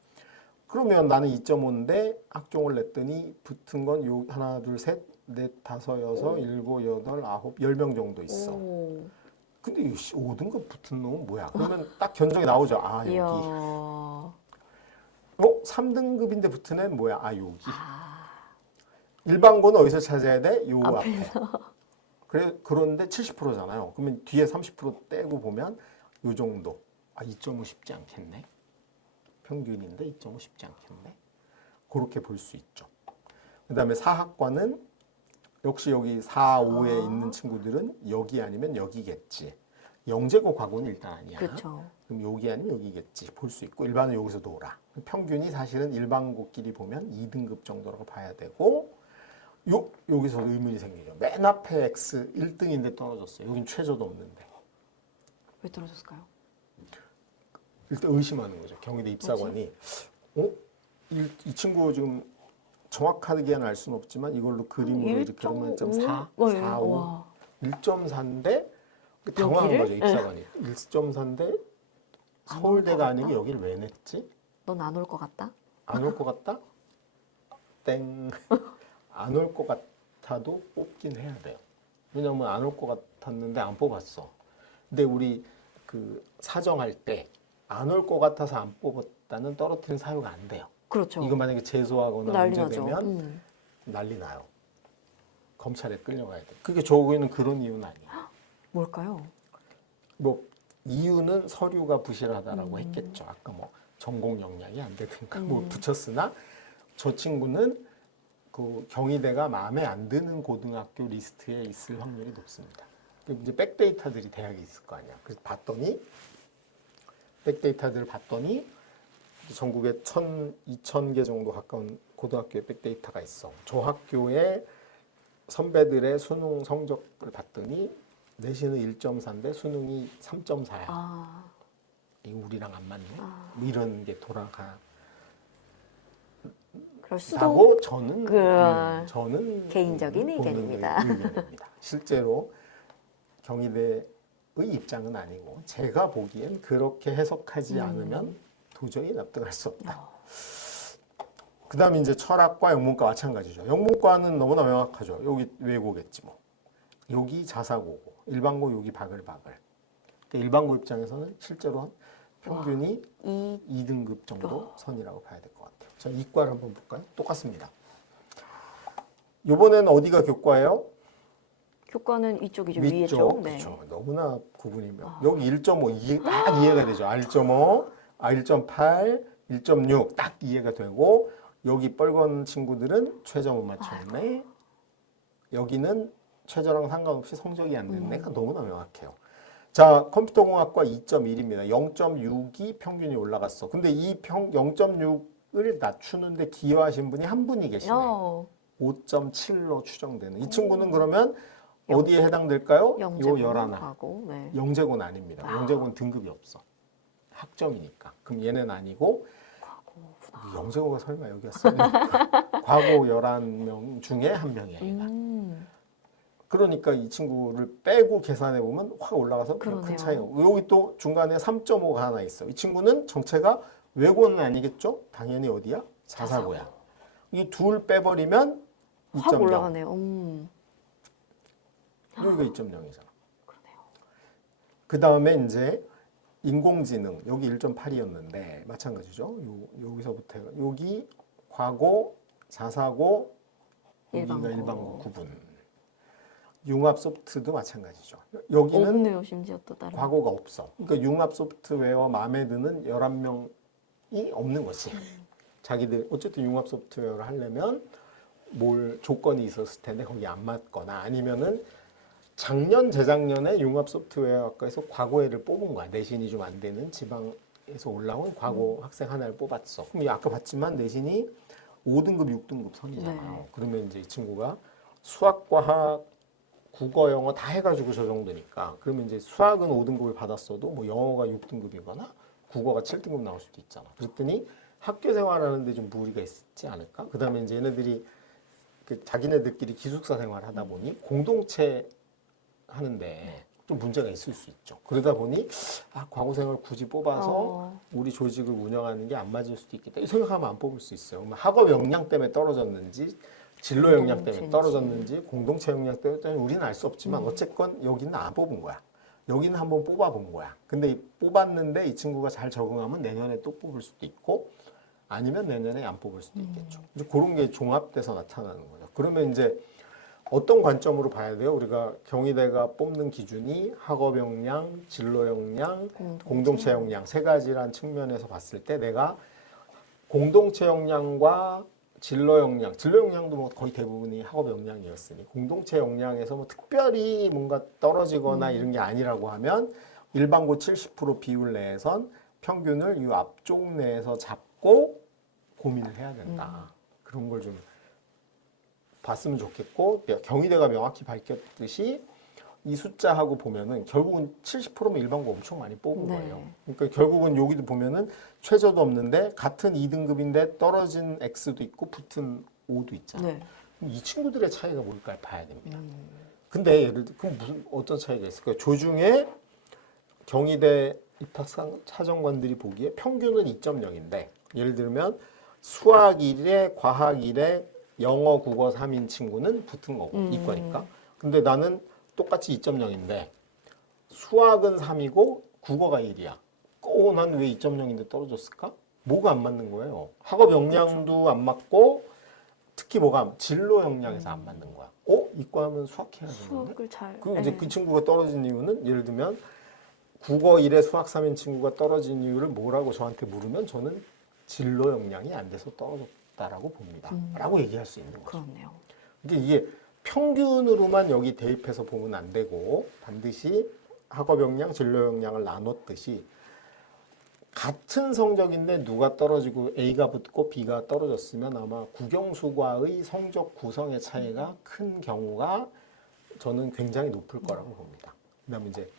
그러면 나는 2.5인데 학종을 냈더니 붙은 건 요 하나, 둘, 셋, 넷, 다섯, 여섯, 일곱, 여덟, 아홉, 10명 정도 있어. 오. 근데 이 5등급 붙은 놈은 뭐야? 그러면 딱 견적이 나오죠. 아, 여기. 이야. 3등급인데 붙은 애는 뭐야? 아, 여기. 아, 일반고는 어디서 찾아야 돼? 요 앞에. 앞에서. 그런데 70%잖아요. 그러면 뒤에 30% 떼고 보면 요 정도. 아, 2.5 쉽지 않겠네. 평균인데 2.5 쉽지 않겠네. 그렇게 볼 수 있죠. 그 다음에 사학과는 역시 여기 4, 5에 있는 친구들은 여기 아니면 여기겠지. 영재고 과고는 일단 아니야. 그렇죠. 그럼 여기 아니면 여기겠지. 볼 수 있고 일반은 여기서 놀아. 평균이 사실은 일반고끼리 보면 2등급 정도라고 봐야 되고 여기서 의문이 생기죠. 맨 앞에 X 1등인데 떨어졌어요. 여긴 최저도 없는데. 왜 떨어졌을까요? 일단 의심하는 거죠. 경희대 입사관이 이 친구 지금 정확하게는 알 수는 없지만 이걸로 그림으로 이렇게 하면 1.4, 4, 5, 1.4인데 당황한 거죠. 입사관이. 1.4인데 서울대가 아니고 여기를 왜 냈지? 넌 안 올 것 같다? 안 올 것 같다? 땡. 안 올 것 같아도 뽑긴 해야 돼요. 왜냐면 안 올 것 같았는데 안 뽑았어. 근데 우리 그 사정할 때 안 올 것 같아서 안 뽑았다는 떨어뜨린 사유가 안 돼요. 그렇죠. 이거 만약에 제소하거나 난리 문제되면 나죠. 난리 나요. 검찰에 끌려가야 돼. 그게 저기는 그런 이유는 아니에요. 뭘까요? 뭐 이유는 서류가 부실하다라고 했겠죠. 아까 뭐 전공 역량이 안 되든가 뭐 붙였으나 저 친구는 그 경희대가 마음에 안 드는 고등학교 리스트에 있을 확률이 높습니다. 이제 백데이터들이 대학에 있을 거 아니야. 그래서 봤더니 백데이터들을 봤더니 전국에 2,000개 정도 가까운 고등학교에 백데이터가 있어. 저 학교의 선배들의 수능 성적을 봤더니 내신은 1.4인데 수능이 3.4야. 아, 이거 우리랑 안 맞네. 뭐 이런 게 돌아가. 그럴 수도. 라고 저는 저는 개인적인 보는 의견입니다. 의견입니다. 실제로 경희대의 입장은 아니고 제가 보기엔 그렇게 해석하지 않으면 도저히 납득할 수 없다. 그 다음에 이제 철학과 영문과 마찬가지죠. 영문과는 너무나 명확하죠. 여기 외고겠지 뭐. 여기 자사고고, 일반고 여기 바글바글. 그러니까 일반고 입장에서는 실제로 한 평균이 2등급 정도 선이라고 봐야 될 것 같아요. 자, 이과를 한번 볼까요? 똑같습니다. 이번에는 어디가 교과예요? 교과는 이쪽이죠. 위에 쪽. 네. 그렇죠. 너무나 구분이 여기 1.5 딱 이해가 되죠. 1.5, 1.8, 1.6 딱 이해가 되고 여기 빨간 친구들은 최저 못 맞췄네. 여기는 최저랑 상관없이 성적이 안 됐네. 그러니까 너무나 명확해요. 자, 컴퓨터공학과 2.1입니다. 0.6이 평균이 올라갔어. 근데 이 0.6을 낮추는데 기여하신 분이 한 분이 계시네. 5.7로 추정되는. 이 친구는 그러면 어디에 해당될까요? 요 11. 하고, 네. 영재고는 아닙니다. 영재고는 등급이 없어. 학점이니까. 그럼 얘는 아니고 영재고가 설마 여기였어요? 과거 11명 중에 한 명이야, 얘가. 그러니까 이 친구를 빼고 계산해 보면 확 올라가서 큰 차이가. 여기 또 중간에 3.5가 하나 있어. 이 친구는 정체가 외고는 아니겠죠? 당연히 어디야? 자사고야. 이 둘 빼버리면 2.0. 확 올라가네요. 여기가 2.0이잖아. 그러네요. 그 다음에 이제 인공지능 여기 1.8이었는데 마찬가지죠. 여기서부터 여기 과고, 자사고, 여기가 일반고 구분. 융합 소프트도 마찬가지죠. 여기는 없네요, 심지어 또 다른. 과거가 없어. 그러니까 융합 소프트웨어 마음에 드는 11명이 없는 거지. 자기들 어쨌든 융합 소프트웨어를 하려면 뭘 조건이 있었을 텐데 거기 안 맞거나 아니면은 작년 재작년에 융합 소프트웨어학과에서 과거애를 뽑은 거야. 내신이 좀 안 되는 지방에서 올라온 과거 학생 하나를 뽑았어. 그럼 아까 봤지만 내신이 5등급, 6등급 선이잖아요. 네. 그러면 이제 이 친구가 수학, 과학, 국어, 영어 다 해가지고 저 정도니까 그러면 이제 수학은 5등급을 받았어도 뭐 영어가 6등급이거나 국어가 7등급 나올 수도 있잖아. 그랬더니 학교 생활하는데 좀 무리가 있지 않을까? 그 다음에 이제 얘네들이 그 자기네들끼리 기숙사 생활을 하다 보니 공동체 하는데 좀 문제가 있을 수 있죠. 그러다 보니 과거생을 굳이 뽑아서 우리 조직을 운영하는 게 안 맞을 수도 있겠다. 이 생각하면 안 뽑을 수 있어요. 그러면 학업 역량 때문에 떨어졌는지 진로 역량 때문에 떨어졌는지 공동체 역량 때문에 우리는 알 수 없지만 어쨌건 여기는 안 뽑은 거야. 여기는 한번 뽑아본 거야. 근데 뽑았는데 이 친구가 잘 적응하면 내년에 또 뽑을 수도 있고 아니면 내년에 안 뽑을 수도 있겠죠. 이제 그런 게 종합돼서 나타나는 거죠. 그러면 이제 어떤 관점으로 봐야 돼요? 우리가 경희대가 뽑는 기준이 학업 역량, 진로 역량, 공동체 역량 세 가지란 측면에서 봤을 때 내가 공동체 역량과 진로 역량도 뭐 거의 대부분이 학업 역량이었으니 공동체 역량에서 뭐 특별히 뭔가 떨어지거나 이런 게 아니라고 하면 일반고 70% 비율 내에선 평균을 이 앞쪽 내에서 잡고 고민을 해야 된다. 그런 걸 좀 봤으면 좋겠고 경희대가 명확히 밝혔듯이 이 숫자하고 보면은 결국은 70%면 일반고 엄청 많이 뽑은 거예요. 그러니까 결국은 여기도 보면은 최저도 없는데 같은 2등급인데 떨어진 X도 있고 붙은 O도 있잖아요. 그럼 이 친구들의 차이가 뭘까 봐야 됩니다. 근데 예를 들어 그럼 무슨 어떤 차이가 있을까요? 조중에 경희대 입학사정관들이 보기에 평균은 2.0인데 예를 들면 수학 1에 과학 1에 영어, 국어 3인 친구는 붙은 거고 이과니까. 근데 나는 똑같이 2.0인데 수학은 3이고 국어가 1이야. 난 왜 2.0인데 떨어졌을까? 뭐가 안 맞는 거예요. 학업 역량도 안 맞고 특히 진로 역량에서 안 맞는 거야. 이과하면 수학해야 되는데. 수학을 잘. 그리고 이제 그 친구가 떨어진 이유는 예를 들면 국어 1에 수학 3인 친구가 떨어진 이유를 뭐라고 저한테 물으면 저는 진로 역량이 안 돼서 떨어졌다라고 봅니다. 라고 얘기할 수 있는 거죠. 그렇네요. 근데 이게 평균으로만 여기 대입해서 보면 안 되고 반드시 학업 역량, 진로 역량을 나눴듯이 같은 성적인데 누가 떨어지고 A가 붙고 B가 떨어졌으면 아마 국영수과의 성적 구성의 차이가 큰 경우가 저는 굉장히 높을 거라고 봅니다. 그다음에 이제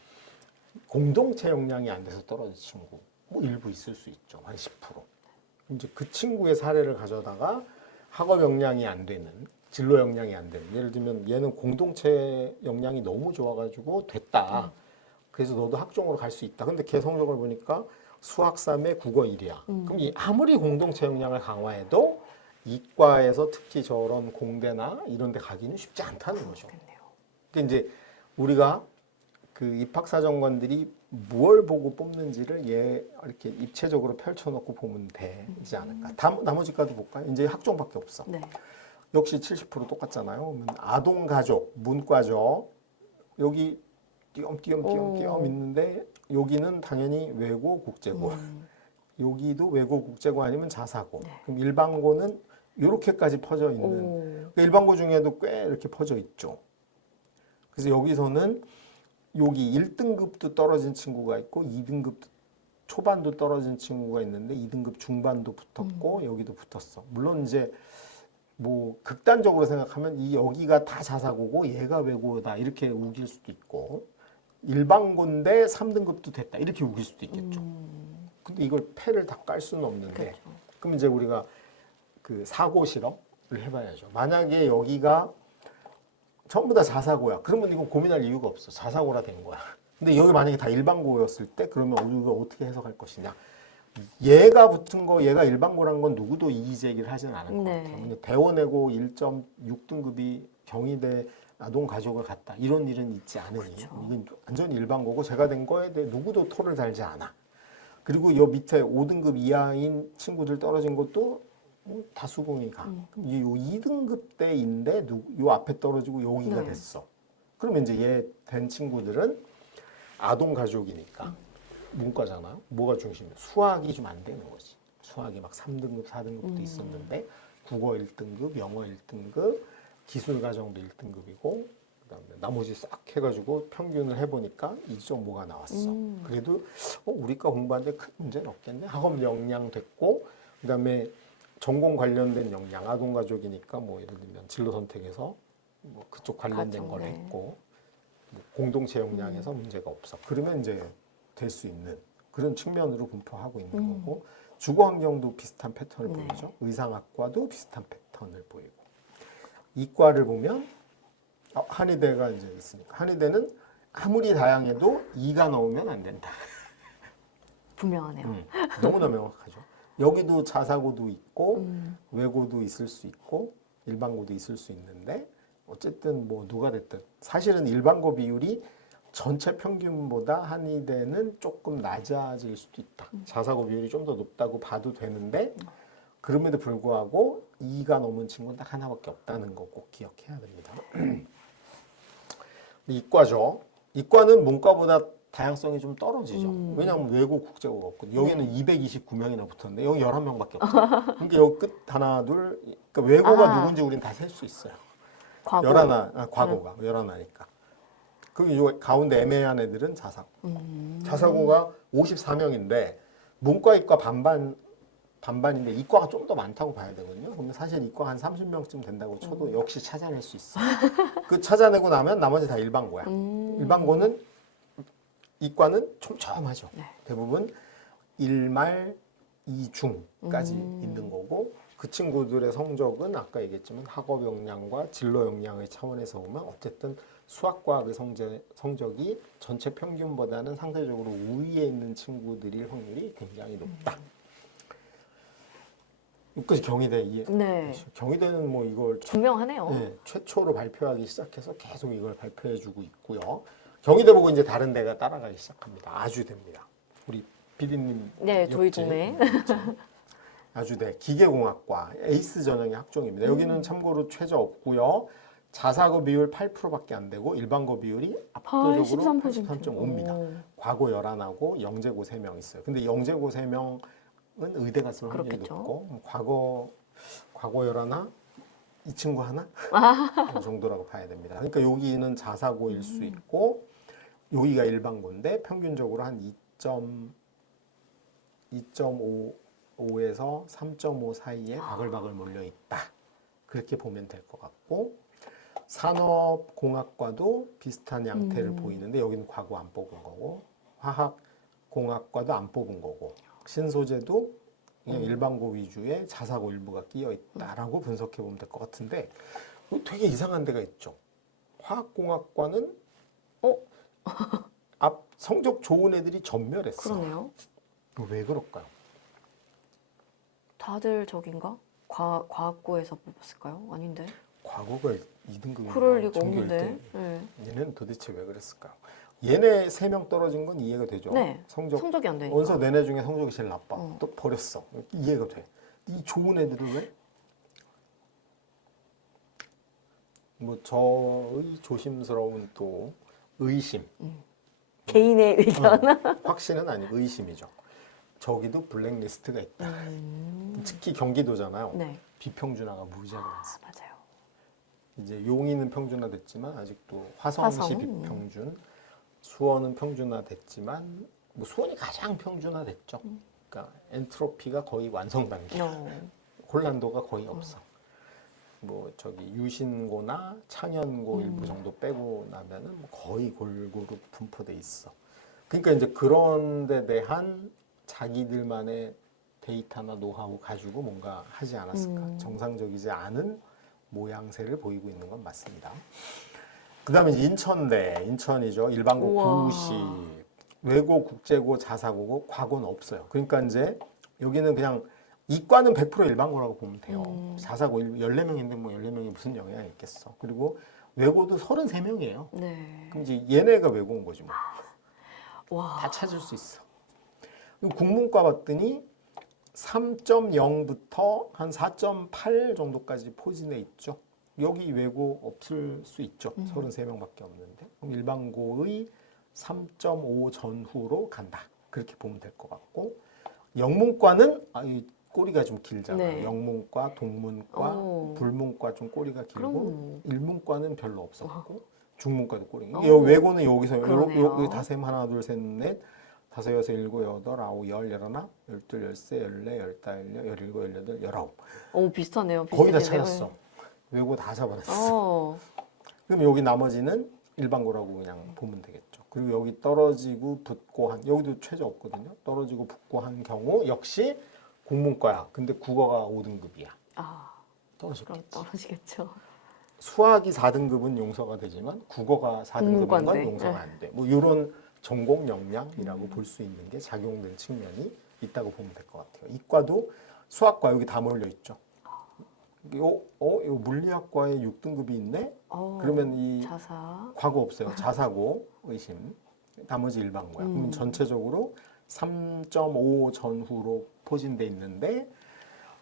공동체 역량이 안 돼서 떨어진 친구 뭐 일부 있을 수 있죠. 한 10%. 이제 그 친구의 사례를 가져다가 학업 역량이 안 되는 진로 역량이 안 되는 예를 들면 얘는 공동체 역량이 너무 좋아가지고 됐다. 그래서 너도 학종으로 갈 수 있다. 근데 걔 성적을 보니까 수학 3에 국어 1이야. 그럼 아무리 공동체 역량을 강화해도 이과에서 특히 저런 공대나 이런 데 가기는 쉽지 않다는 거죠. 그러니까 이제 우리가 그 입학사정관들이 무엇을 보고 뽑는지를 이렇게 입체적으로 펼쳐놓고 보면 되지 않을까. 나머지 과도 볼까요? 이제 학종밖에 없어. 네. 역시 70% 똑같잖아요. 그러면 아동가족, 문과죠. 여기 띄엄띄엄 있는데 여기는 당연히 외고, 국제고. 여기도 외고, 국제고 아니면 자사고. 그럼 일반고는 이렇게까지 퍼져 있는. 그러니까 일반고 중에도 꽤 이렇게 퍼져 있죠. 그래서 여기서는 여기 1등급도 떨어진 친구가 있고 2등급 초반도 떨어진 친구가 있는데 2등급 중반도 붙었고 여기도 붙었어. 물론 이제 뭐 극단적으로 생각하면 여기가 다 자사고고 얘가 외고다 이렇게 우길 수도 있고 일반고인데 3등급도 됐다 이렇게 우길 수도 있겠죠. 근데 이걸 패를 다 깔 수는 없는데 그럼 이제 우리가 그 사고 실험을 해봐야죠. 만약에 여기가 전부 다 자사고야. 그러면 이건 고민할 이유가 없어. 자사고라 된 거야. 근데 여기 만약에 다 일반고였을 때 그러면 우리가 어떻게 해석할 것이냐. 얘가 붙은 거, 얘가 일반고란 건 누구도 이의 제기를 하지는 않을 것 같아요. 근데 대원외고 1.6등급이 경희대 아동가족을 갔다. 이런 일은 있지 않으니 이건 완전히 일반고고 제가 된 거에 대해 누구도 토를 달지 않아. 그리고 요 밑에 5등급 이하인 친구들 떨어진 것도 다수긍이 가. 그럼 이 2등급 때인데 요 앞에 떨어지고 여기가 됐어. 그러면 이제 얘 된 친구들은 아동 가족이니까 문과잖아요. 뭐가 중심이야? 수학이 좀 안 되는 거지. 수학이 막 3등급, 4등급도 있었는데 국어 1등급, 영어 1등급, 기술 과정도 1등급이고 그다음에 나머지 싹 해가지고 평균을 해보니까 2.5가 나왔어. 그래도 우리과 공부하는데 큰 문제는 없겠네. 학업 역량 됐고 그다음에 전공 관련된 역량, 아동 가족이니까 뭐 예를 들면 진로 선택에서 뭐 그쪽 관련된 걸 했고 뭐 공동체 역량에서 문제가 없어. 그러면 이제 될 수 있는 그런 측면으로 분포하고 있는 거고 주거 환경도 비슷한 패턴을 보이죠. 의상학과도 비슷한 패턴을 보이고 이과를 보면 한의대가 이제 있으니까 한의대는 아무리 다양해도 2가 넣으면 안 된다. 분명하네요. 너무나 명확하죠. 여기도 자사고도 있고 외고도 있을 수 있고 일반고도 있을 수 있는데 어쨌든 뭐 누가 됐든 사실은 일반고 비율이 전체 평균보다 한의대는 조금 낮아질 수도 있다. 자사고 비율이 좀 더 높다고 봐도 되는데 그럼에도 불구하고 2가 넘은 친구는 딱 하나밖에 없다는 거 꼭 기억해야 됩니다. 이과죠. 이과는 문과보다 다양성이 좀 떨어지죠. 왜냐하면 외고, 국제고가 없거든요. 여기는 229명이나 붙었는데 여기 11명밖에 없어요. 그러니까 여기 끝 하나, 둘, 그러니까 외고가 누군지 우리는 다 셀 수 있어요. 과거. 과거가 11하니까. 그리고 요 가운데 애매한 애들은 자사고. 자사고가 54명인데 문과, 이과 반반인데 이과가 좀 더 많다고 봐야 되거든요. 근데 사실 이과 한 30명쯤 된다고 쳐도 역시 찾아낼 수 있어. 그 찾아내고 나면 나머지 다 일반고야. 일반고는 이과는 촘촘하죠. 네. 대부분 1말 2중까지 있는 거고 그 친구들의 성적은 아까 얘기했지만 학업 역량과 진로 역량의 차원에서 보면 어쨌든 수학과학의 성적이 전체 평균보다는 상대적으로 우위에 있는 친구들일 확률이 굉장히 높다. 여기까지 경희대 이해. 네. 경희대는 뭐 이걸 분명하네요. 최초로 발표하기 시작해서 계속 이걸 발표해주고 있고요. 경희대 보고 이제 다른 데가 따라가기 시작합니다. 아주대입니다. 우리 PD님 네, 저희 동네. 아주대 기계공학과 에이스 전형의 학종입니다. 여기는 참고로 최저 없고요. 자사고 비율 8%밖에 안 되고 일반고 비율이 압도적으로 83.5입니다. 과고 11하고 영재고 3명 있어요. 근데 영재고 3명은 의대 갔을 확률이 높고 과거 11하 이 친구 하나 그 정도라고 봐야 됩니다. 그러니까 여기는 자사고일 수 있고 여기가 일반고인데 평균적으로 한 2.5에서 3.5 사이에 바글바글 몰려 있다. 그렇게 보면 될 것 같고 산업공학과도 비슷한 양태를 보이는데 여기는 과거 안 뽑은 거고 화학공학과도 안 뽑은 거고 신소재도 그냥 일반고 위주의 자사고 일부가 끼어 있다라고 분석해 보면 될 것 같은데 되게 이상한 데가 있죠. 화학공학과는 앞 성적 좋은 애들이 전멸했어. 그러네요. 왜 그럴까요? 다들 저긴가? 과학고에서 뽑았을까요? 아닌데. 과거가 2등급인가? 그럴 리가 없는데. 얘는 도대체 왜 그랬을까요? 얘네 3명 떨어진 건 이해가 되죠. 네. 성적이 안 되니까. 원서 내내 중에 성적이 제일 나빠. 또 버렸어. 이해가 돼. 이 좋은 애들은 왜? 뭐 저의 조심스러운 또 의심. 개인의 의견. 확신은 아니고 의심이죠. 저기도 블랙리스트가 있다. 특히 경기도잖아요. 네. 비평준화가 무지하게 많습니다. 맞아요. 이제 용인은 평준화됐지만 아직도 화성시 비평준, 수원은 평준화됐지만 뭐 수원이 가장 평준화됐죠. 그러니까 엔트로피가 거의 완성 단계. 혼란도가 거의 없어. 뭐 저기 유신고나 창현고 일부 정도 빼고 나면은 뭐 거의 골고루 분포돼 있어. 그러니까 이제 그런 데 대한 자기들만의 데이터나 노하우 가지고 뭔가 하지 않았을까. 정상적이지 않은 모양새를 보이고 있는 건 맞습니다. 그 다음에 인천이죠. 일반고 우와. 90, 외고, 국제고, 자사고고, 과고는 없어요. 그러니까 이제 여기는 그냥 이과는 100% 일반고라고 보면 돼요. 자사고 14명인데 뭐 14명이 무슨 영향이 있겠어. 그리고 외고도 33명이에요. 네. 그럼 이제 얘네가 외고인 거지 뭐. 와. 다 찾을 수 있어. 그리고 국문과 봤더니 3.0부터 한 4.8 정도까지 포진해 있죠. 여기 외고 없을 수 있죠. 33명밖에 없는데. 그럼 일반고의 3.5 전후로 간다. 그렇게 보면 될 것 같고 영문과는 이 꼬리가 좀 길잖아요. 네. 영문과, 동문과, 불문과 좀 꼬리가 길고 일문과는 별로 없었고 중문과도 꼬리. 외고는 여기서 여기 다셈 하나, 둘, 셋, 넷, 다섯, 여섯, 일곱, 여덟, 아홉, 열, 열하나, 열둘, 열세, 열네, 열다섯, 열일곱, 열여덟, 열아홉. 비슷하네요. 거의 다 찾았어. 외고 다 잡아놨어. 그럼 여기 나머지는 일반고라고 그냥 보면 되겠죠. 그리고 여기 떨어지고 붙고 여기도 최저 없거든요. 떨어지고 붙고 한 경우 역시 국문과야. 근데 국어가 5등급이야. 떨어지겠지. 떨어지겠죠. 수학이 4등급은 용서가 되지만 국어가 4등급인 건 국어인데. 용서가 안 돼. 뭐 이런 전공 역량이라고 볼 수 있는 게 작용된 측면이 있다고 보면 될 것 같아요. 이과도 수학과 여기 다 몰려 있죠. 이거 물리학과에 6등급이 있네? 그러면 이 자사. 과거 없어요. 자사고, 의심. 나머지 일반고야. 그럼 전체적으로 3.5 전후로 포진돼 있는데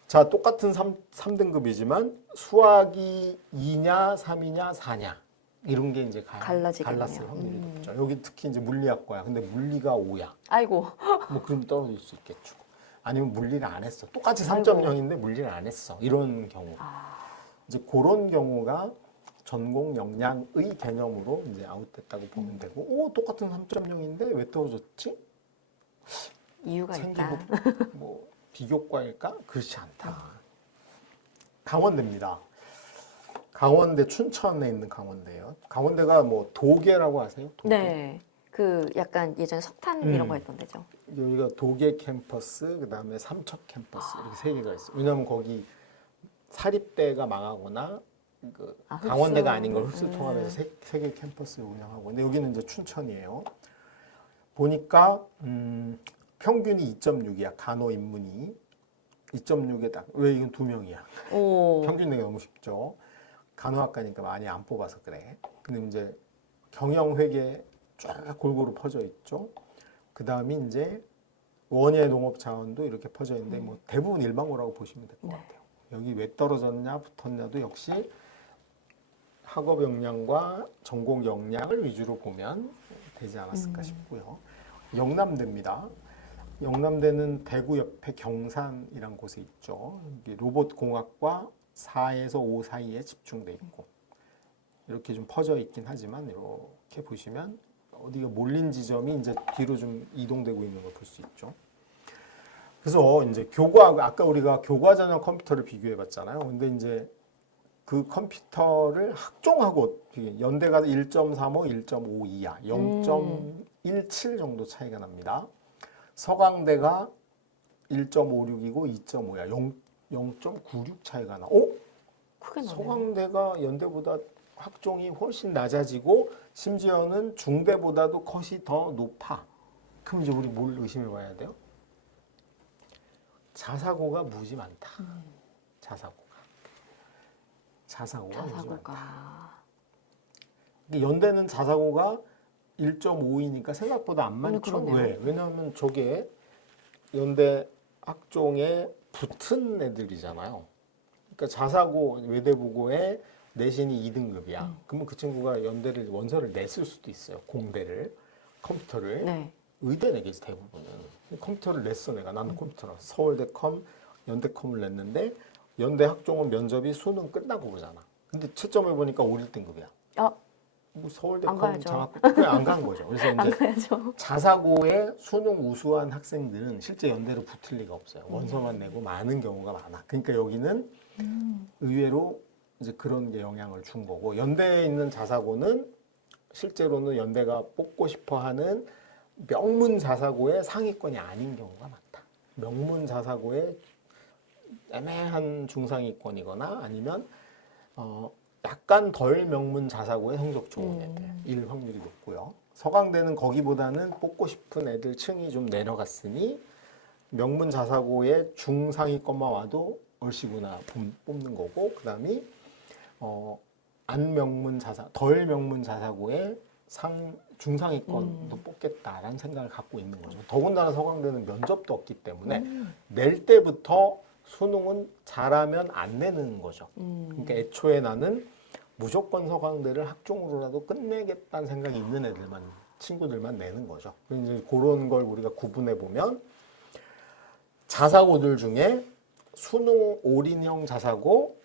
자, 똑같은 3등급이지만 수학이 2냐, 3이냐, 4냐 이런 게 이제 갈라지겠네요. 갈랐을 확률이 높죠. 여기 특히 이제 물리학과야. 근데 물리가 5야. 아이고. 뭐 그럼 떨어질 수 있겠죠. 아니면 물리를 안 했어. 똑같이 아이고. 3.0인데 물리를 안 했어. 이런 경우. 이제 그런 경우가 전공 역량의 개념으로 이제 아웃됐다고 보면 되고, 똑같은 3.0인데 왜 떨어졌지? 이유가 있다. 뭐 비교과일까? 그렇지 않다. 강원대입니다. 강원대 춘천에 있는 강원대예요. 강원대가 뭐 도계라고 아세요? 도계? 네. 그 약간 예전에 석탄 이런 거 했던 데죠. 여기가 도계 캠퍼스, 그다음에 삼척 캠퍼스 이렇게 세 개가 있어요. 왜냐하면 거기 사립대가 망하거나 그 흡수. 강원대가 아닌 걸 흡수 통합해서 세 개 캠퍼스를 운영하고, 근데 여기는 이제 춘천이에요. 보니까 평균이 2.6이야. 간호 인문이 2.6에 딱. 왜 이건 2명이야? 평균 내기 너무 쉽죠. 간호학과니까 많이 안 뽑아서 그래. 근데 이제 경영회계 쫙 골고루 퍼져 있죠. 그 다음에 이제 원예 농업자원도 이렇게 퍼져 있는데 뭐 대부분 일반고라고 보시면 될 것 같아요. 여기 왜 떨어졌냐 붙었냐도 역시 학업 역량과 전공 역량을 위주로 보면 되지 않았을까 싶고요. 영남대입니다. 영남대는 대구 옆에 경산이란 곳에 있죠. 로봇공학과 4에서 5 사이에 집중돼 있고 이렇게 좀 퍼져 있긴 하지만 이렇게 보시면 어디가 몰린 지점이 이제 뒤로 좀 이동되고 있는 걸 볼 수 있죠. 그래서 이제 아까 우리가 교과 전용 컴퓨터를 비교해 봤잖아요. 근데 이제 그 컴퓨터를 학종하고 연대가 1.35, 1.52야. 0.17 정도 차이가 납니다. 서강대가 1.56이고 2.5야. 0.96 차이가 나. 크게 나네요. 서강대가 연대보다 학종이 훨씬 낮아지고 심지어는 중대보다도 컷이 더 높아. 그럼 이제 우리 뭘 의심해 봐야 돼요? 자사고가 무지 많다. 자사고가 무지 많다. 연대는 자사고가 1.5이니까 생각보다 안 많죠. 왜? 왜냐하면 저게 연대 학종에 붙은 애들이잖아요. 그러니까 자사고 외대부고에 내신이 2등급이야. 그러면 그 친구가 연대를 원서를 냈을 수도 있어요. 공대를, 컴퓨터를. 네. 의대 내겠지 대부분은. 컴퓨터를 냈어 내가. 나는 컴퓨터라. 서울대 컴, 연대 컴을 냈는데 연대 학종은 면접이 수능 끝나고 보잖아. 근데 채점을 보니까 5, 1등급이야. 뭐 서울대 컴 장학금 그래 안 간 거죠. 그래서 이제 자사고에 수능 우수한 학생들은 실제 연대로 붙을 리가 없어요. 원서만 내고 많은 경우가 많아. 그러니까 여기는 의외로 이제 그런 게 영향을 준 거고, 연대에 있는 자사고는 실제로는 연대가 뽑고 싶어하는 명문 자사고의 상위권이 아닌 경우가 많다. 명문 자사고의 애매한 중상위권이거나 아니면 약간 덜 명문 자사고의 성적 좋은 애들일 확률이 높고요. 서강대는 거기보다는 뽑고 싶은 애들 층이 좀 내려갔으니 명문 자사고의 중상위권만 와도 얼씨구나 뽑는 거고, 그 다음에 덜 명문 자사고의 중상위권도 뽑겠다라는 생각을 갖고 있는 거죠. 더군다나 서강대는 면접도 없기 때문에 낼 때부터 수능은 잘하면 안 내는 거죠. 그러니까 애초에 나는 무조건 서강대를 학종으로라도 끝내겠다는 생각이 있는 친구들만 내는 거죠. 이제 그런 걸 우리가 구분해 보면 자사고들 중에 수능 올인형 자사고,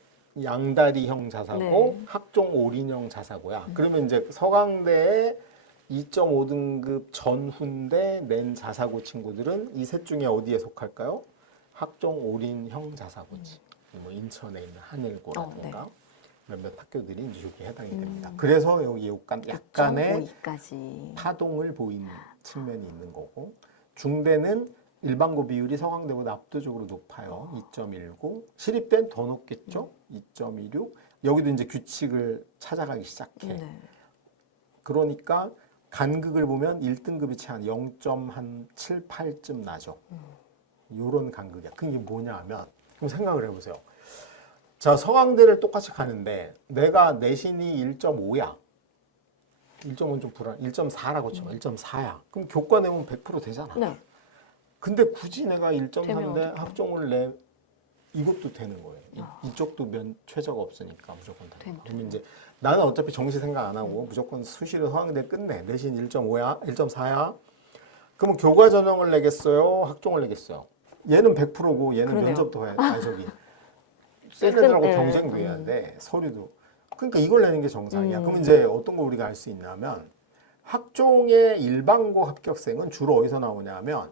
양다리형 자사고, 학종 올인형 자사고야. 그러면 이제 서강대에 2.5등급 전후인데 낸 자사고 친구들은 이 셋 중에 어디에 속할까요? 학종 올인형 자사고지. 뭐 인천에 있는 하늘고라든가 몇몇 학교들이 이제 여기에 해당이 됩니다. 그래서 여기 약간의 파동을 보이는 측면이 있는 거고, 중대는 일반고 비율이 서강대보다 압도적으로 높아요. 2.19. 시립대는 더 높겠죠? 2.26. 여기도 이제 규칙을 찾아가기 시작해. 네. 그러니까 간극을 보면 1등급이 채 한 0.7, 8쯤 나죠. 요런 간극이야. 그게 뭐냐 하면 그럼 생각을 해보세요. 자, 서강대를 똑같이 가는데 내가 내신이 1.5야. 1.5는 좀 불안. 1.4라고 쳐. 1.4야. 그럼 교과 내면 100% 되잖아. 네. 근데 굳이 내가 되면 1.4인데 어떡해? 학종을 내 이것도 되는 거예요. 이쪽도 최저가 없으니까 무조건 다. 되면 그러면 이제 나는 어차피 정시 생각 안 하고 무조건 수시로 서강대 끝내. 내신 1.5야, 1.4야. 그러면 교과 전형을 내겠어요, 학종을 내겠어요. 얘는 100%고 얘는 그러네요. 면접도 해야 돼. 아니 저기 센 애들하고 네. 경쟁도 해야 돼. 서류도. 그러니까 이걸 내는 게 정상이야. 음. 그럼 이제 어떤 걸 우리가 알 수 있냐면 학종의 일반고 합격생은 주로 어디서 나오냐면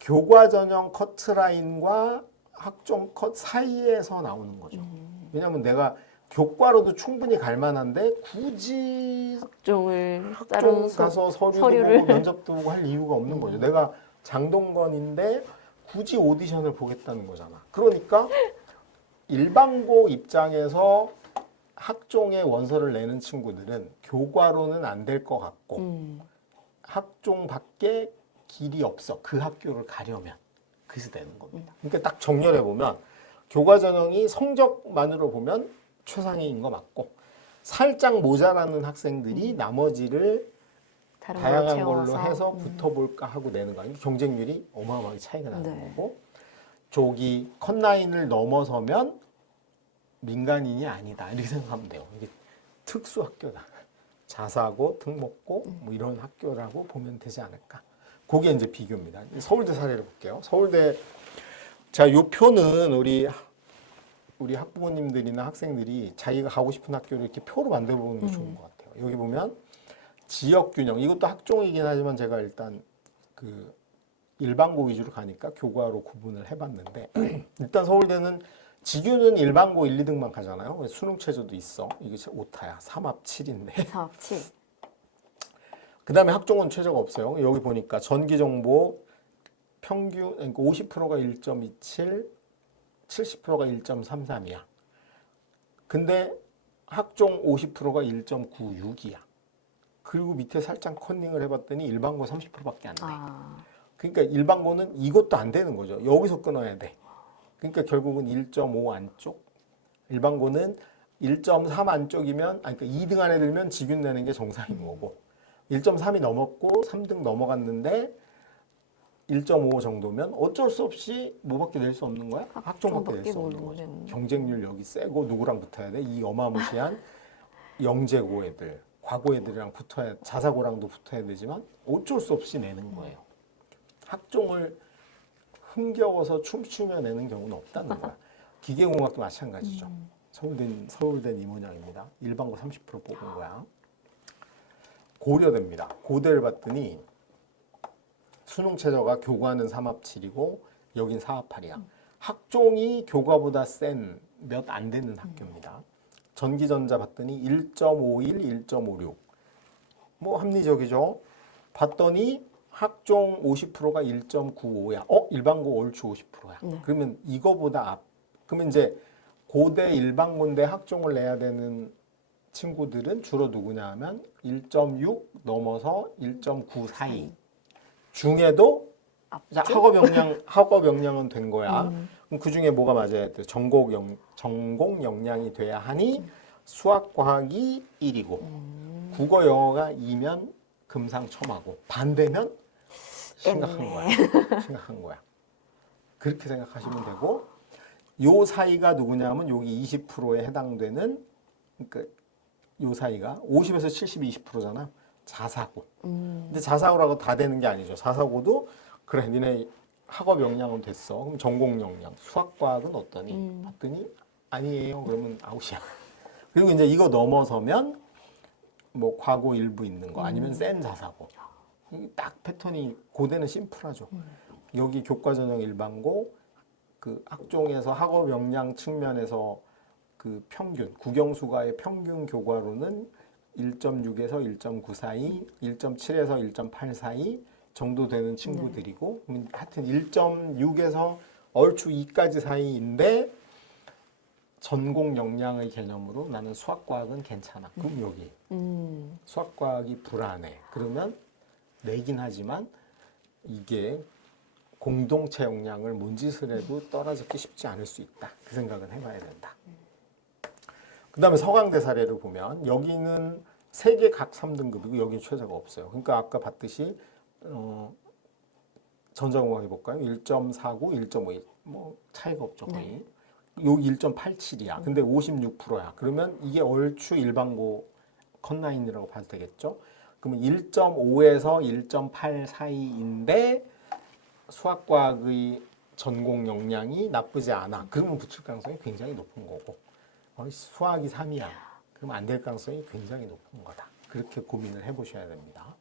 교과 전형 커트라인과 학종 컷 사이에서 나오는 거죠. 왜냐하면 내가 교과로도 충분히 갈 만한데 굳이 학종을 학종 다른 가서 서류도 서류를. 보고 면접도 보고 할 이유가 없는 거죠. 내가 장동건인데 굳이 오디션을 보겠다는 거잖아. 그러니까 일반고 입장에서 학종의 원서를 내는 친구들은 교과로는 안 될 것 같고 학종밖에 길이 없어. 그 학교를 가려면. 그래서 되는 겁니다. 그러니까 딱 정렬해 보면 교과 전형이 성적만으로 보면 최상위인 거 맞고 살짝 모자라는 학생들이 나머지를 다른 다양한 걸로 걸로 채워서. 해서 붙어볼까 하고 내는 거 아니에요. 경쟁률이 어마어마하게 차이가 나는 네. 거고 저기 컷라인을 넘어서면 민간인이 아니다 이렇게 생각하면 돼요. 이게 특수 학교다. 자사고, 특목고 뭐 이런 학교라고 보면 되지 않을까. 그게 이제 비교입니다. 서울대 사례를 볼게요. 서울대 자, 요 표는 우리 학부모님들이나 학생들이 자기가 가고 싶은 학교를 이렇게 표로 만들어 보는 게 좋은 것 같아요. 여기 보면 지역 균형 이것도 학종이긴 하지만 제가 일단 그 일반고 위주로 가니까 교과로 구분을 해봤는데 일단 서울대는 지규는 일반고 1, 2등만 가잖아요. 수능 최저도 있어. 이게 오타야. 3합 7인데. 사업 7. 그 다음에 학종은 최저가 없어요. 여기 보니까 전기정보 평균, 그러니까 50%가 1.27, 70%가 1.33이야. 근데 학종 50%가 1.96이야. 그리고 밑에 살짝 컨닝을 해봤더니 일반고 30%밖에 안 돼. 아, 그러니까 일반고는 이것도 안 되는 거죠. 여기서 끊어야 돼. 그러니까 결국은 1.5 안쪽. 일반고는 1.3 안쪽이면, 아니, 그러니까 2등 안에 들면 지균 내는 게 정상인 거고, 1.3이 넘었고 3등 넘어갔는데 1.5 정도면 어쩔 수 없이 뭐밖에 낼 수 없는 거야? 학종밖에 낼 수 없는 거죠. 경쟁률 여기 세고 누구랑 붙어야 돼? 이 어마무시한 영재고 애들, 과고 애들이랑 붙어야, 자사고랑도 붙어야 되지만 어쩔 수 없이 내는 거예요. 학종을 흥겨워서 춤추며 내는 경우는 없다는 거야. 기계공학도 마찬가지죠. 서울대는 이 모양입니다. 일반고 30% 뽑은 거야. 고려대입니다. 고대를 봤더니 수능 최저가 교과는 3합 7이고 여긴 4합 8이야. 학종이 교과보다 센 몇 안 되는 학교입니다. 전기전자 봤더니 1.51, 1.56. 뭐 합리적이죠. 봤더니 학종 50%가 1.95야. 일반고 얼추 50%야. 네. 그러면 이거보다 그러면 이제 고대 일반고인데 학종을 내야 되는 친구들은 주로 누구냐 하면 1.6 넘어서 1.9 사이. 중에도 자, 학업 역량은 된 거야. 그럼 그 중에 뭐가 맞아야 돼? 전공 역량이 돼야 하니 수학, 과학이 1이고 국어, 영어가 2면 금상첨화고 반대면 심각한 거야. 심각한 거야. 그렇게 생각하시면 되고 요 사이가 누구냐면 여기 20%에 해당되는 그러니까 요 사이가 50에서 70이 20%잖아. 자사고. 근데 자사고라고 다 되는 게 아니죠. 자사고도 그래 니네 학업 역량은 됐어. 그럼 전공 역량, 수학 과학은 어떠니? 봤더니 아니에요. 그러면 아웃이야. 그리고 이제 이거 넘어서면 뭐 과고 일부 있는 거 아니면 센 자사고. 딱 패턴이 고대는 심플하죠. 여기 교과 전형 일반고 그 학종에서 학업 역량 측면에서 그 평균 국영수가의 평균 교과로는 1.6에서 1.9 사이, 1.7에서 1.8 사이 정도 되는 친구들이고 하여튼 1.6에서 얼추 2까지 사이인데 전공 역량의 개념으로 나는 수학과학은 괜찮아. 그럼 여기 수학과학이 불안해. 그러면 내긴 하지만 이게 공동체 역량을 뭔 짓을 해도 떨어지기 쉽지 않을 수 있다. 그 생각은 해봐야 된다. 그 다음에 서강대 사례를 보면 여기는 3개 각 3등급이고 여기는 최저가 없어요. 그러니까 아까 봤듯이 전자공학 해볼까요? 1.49, 1.52 뭐 차이가 없죠 거의. 네. 여기 1.87이야. 근데 56%야. 그러면 이게 얼추 일반고 컷라인이라고 봐도 되겠죠? 그러면 1.5에서 1.8 사이인데 수학과학의 전공 역량이 나쁘지 않아. 그러면 붙을 가능성이 굉장히 높은 거고 수학이 3이야. 그러면 안 될 가능성이 굉장히 높은 거다. 그렇게 고민을 해보셔야 됩니다.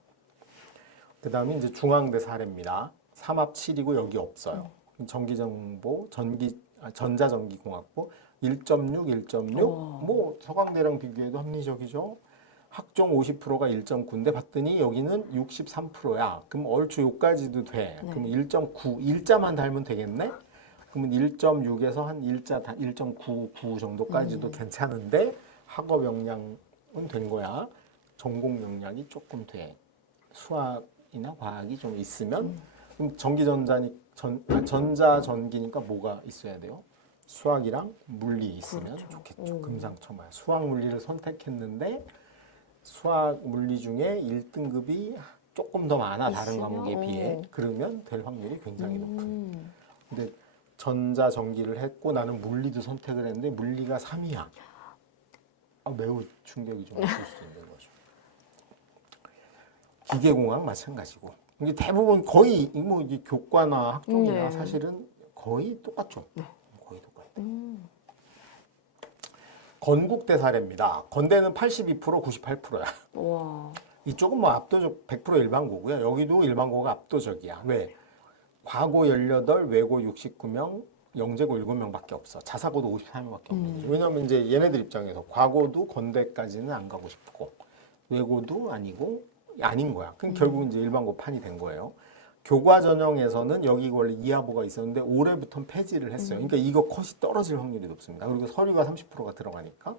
그 다음에 이제 중앙대 사례입니다. 3합 7이고 여기 없어요. 전기정보, 전자전기공학부 1.6, 1.6. 뭐 서강대랑 비교해도 합리적이죠. 학종 50%가 1.9인데 봤더니 여기는 63%야. 그럼 얼추 여기까지도 돼. 그럼 1.9, 일자만 달면 되겠네? 그러면 1.6에서 한 1.99 정도까지도 괜찮은데 학업 역량은 된 거야. 전공 역량이 조금 돼. 수학이나 과학이 좀 있으면 그럼 전자전기니까 뭐가 있어야 돼요? 수학이랑 물리 있으면 그렇죠. 좋겠죠. 금상첨화. 수학 물리를 선택했는데 수학 물리 중에 1등급이 조금 더 많아. 다른 있으면? 과목에 비해. 그러면 될 확률이 굉장히 높은. 근데 전자전기를 했고 나는 물리도 선택을 했는데 물리가 3이야. 매우 충격이 좀 있을 수 있는 거죠. 기계공학 마찬가지고. 이게 대부분 거의 뭐 이게 교과나 학종이나 사실은 거의 똑같죠. 거의 똑같아. 건국대 사례입니다. 건대는 82%, 98%야. 와. 이쪽은 뭐 압도적 100% 일반고고요. 여기도 일반고가 압도적이야. 왜? 과고 18, 외고 69명, 영재고 7명밖에 없어. 자사고도 53명밖에 없는 거죠. 왜냐하면 이제 얘네들 입장에서 과고도 건대까지는 안 가고 싶고 외고도 아니고 아닌 거야. 그럼 결국 이제 일반고 판이 된 거예요. 교과 전형에서는 여기 원래 이하보가 있었는데 올해부터는 폐지를 했어요. 그러니까 이거 컷이 떨어질 확률이 높습니다. 그리고 서류가 30%가 들어가니까.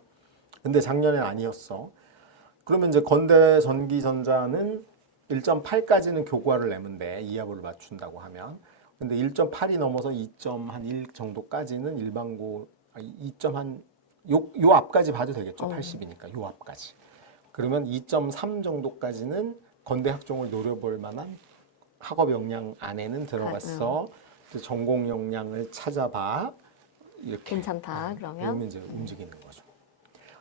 근데 작년엔 아니었어. 그러면 이제 건대 전기전자는 1.8까지는 교과를 내면 돼. 이하보를 맞춘다고 하면. 근데 1.8이 넘어서 2.1 정도까지는 일반고 2.요 앞까지 봐도 되겠죠. 80이니까 요 앞까지. 그러면 2.3 정도까지는 건대 학종을 노려볼 만한 학업 역량 안에는 들어갔어. 전공 역량을 찾아봐. 이렇게. 괜찮다. 그러면 이제 움직이는 거죠.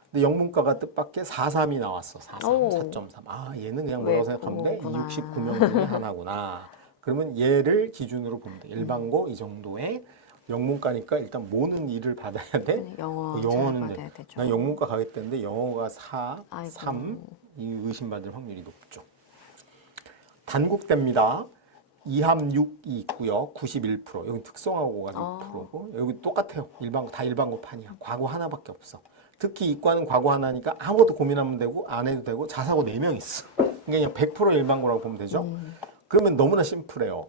근데 영문과가 뜻밖의 4.3이 나왔어. 4.3. 아, 얘는 그냥 뭐라고 생각하면 돼? 69명 중에 하나구나. 그러면 얘를 기준으로 보면 돼. 일반고 이 정도의 영문과니까 일단 뭐는 일을 받아야 돼? 영어는 받아야 되죠. 난 영문과 가겠다는데 영어가 4, 아이고. 3 이 의심받을 확률이 높죠. 단국대입니다. 2합 6이 있고요. 91%. 여기 특성화고가 6%고 여기 똑같아요. 다 일반고 판이야. 과고 하나밖에 없어. 특히 이과는 과고 하나니까 아무것도 고민하면 되고 안 해도 되고 자사고 4명 있어. 그러니까 그냥 100% 일반고라고 보면 되죠. 그러면 너무나 심플해요.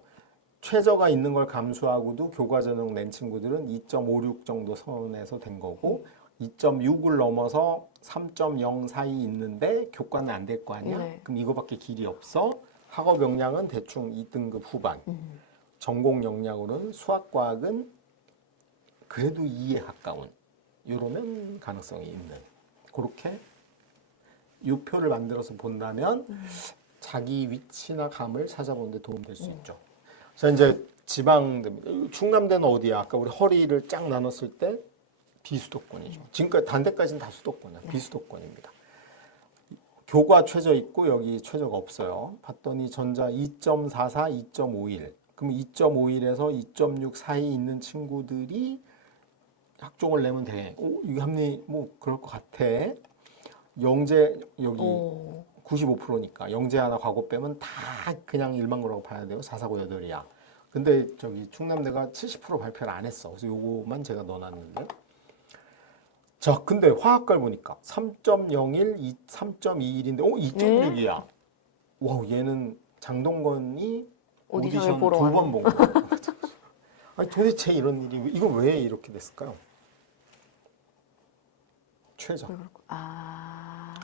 최저가 있는 걸 감수하고도 교과 전형 낸 친구들은 2.56 정도 선에서 된 거고 2.6을 넘어서 3.0 사이 있는데 교과는 안 될 거 아니야? 그럼 이거밖에 길이 없어. 학업 역량은 대충 2등급 후반. 전공 역량으로는 수학과학은 그래도 2에 가까운. 이러면 가능성이 있는. 그렇게 이 표를 만들어서 본다면 자기 위치나 감을 찾아보는 데 도움될 수 있죠. 자, 이제 지방대입니다. 충남대는 어디야? 아까 우리 허리를 쫙 나눴을 때 비수도권이죠. 지금까지 단대까지는 다 수도권이야. 비수도권입니다. 교과 최저 있고 여기 최저가 없어요. 봤더니 전자 2.44, 2.51. 그럼 2.51에서 2.6 사이 있는 친구들이 학종을 내면 돼. 이게 합리 뭐 그럴 것 같아. 영재 여기 95%니까 영재 하나 과고 빼면 다 그냥 일반고라고 봐야 돼요. 자사고 8이야. 근데 저기 충남대가 70% 발표를 안 했어. 그래서 요거만 제가 넣어놨는데. 자, 근데 화학과를 보니까 3.01, 3.21인데 2.6이야. 와, 얘는 장동건이 오디션 2번 본 거야. 아니 도대체 이런 일이 이거 왜 이렇게 됐을까요? 최저. 아,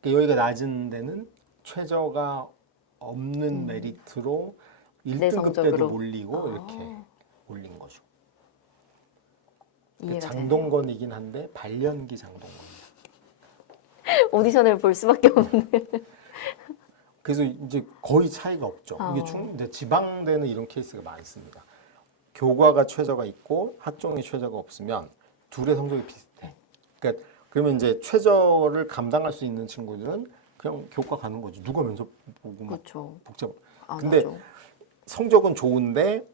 그러니까 여기가 낮은 데는 최저가 없는 메리트로 1등급 때도 내성적으로. 몰리고 아. 이렇게 올린 거죠. 이해가 장동건이긴 한데 발연기 장동건. 되네요. 오디션을 볼 수밖에 없는. 그래서 이제 거의 차이가 없죠. 이게 어. 이제 지방대는 이런 케이스가 많습니다. 교과가 최저가 있고 학종이 최저가 없으면 둘의 성적이 비슷해. 그러니까 그러면 이제 최저를 감당할 수 있는 친구들은 그냥 교과 가는 거지. 누가 면접 보고 막 그렇죠. 복잡. 안 근데 하죠. 성적은 좋은데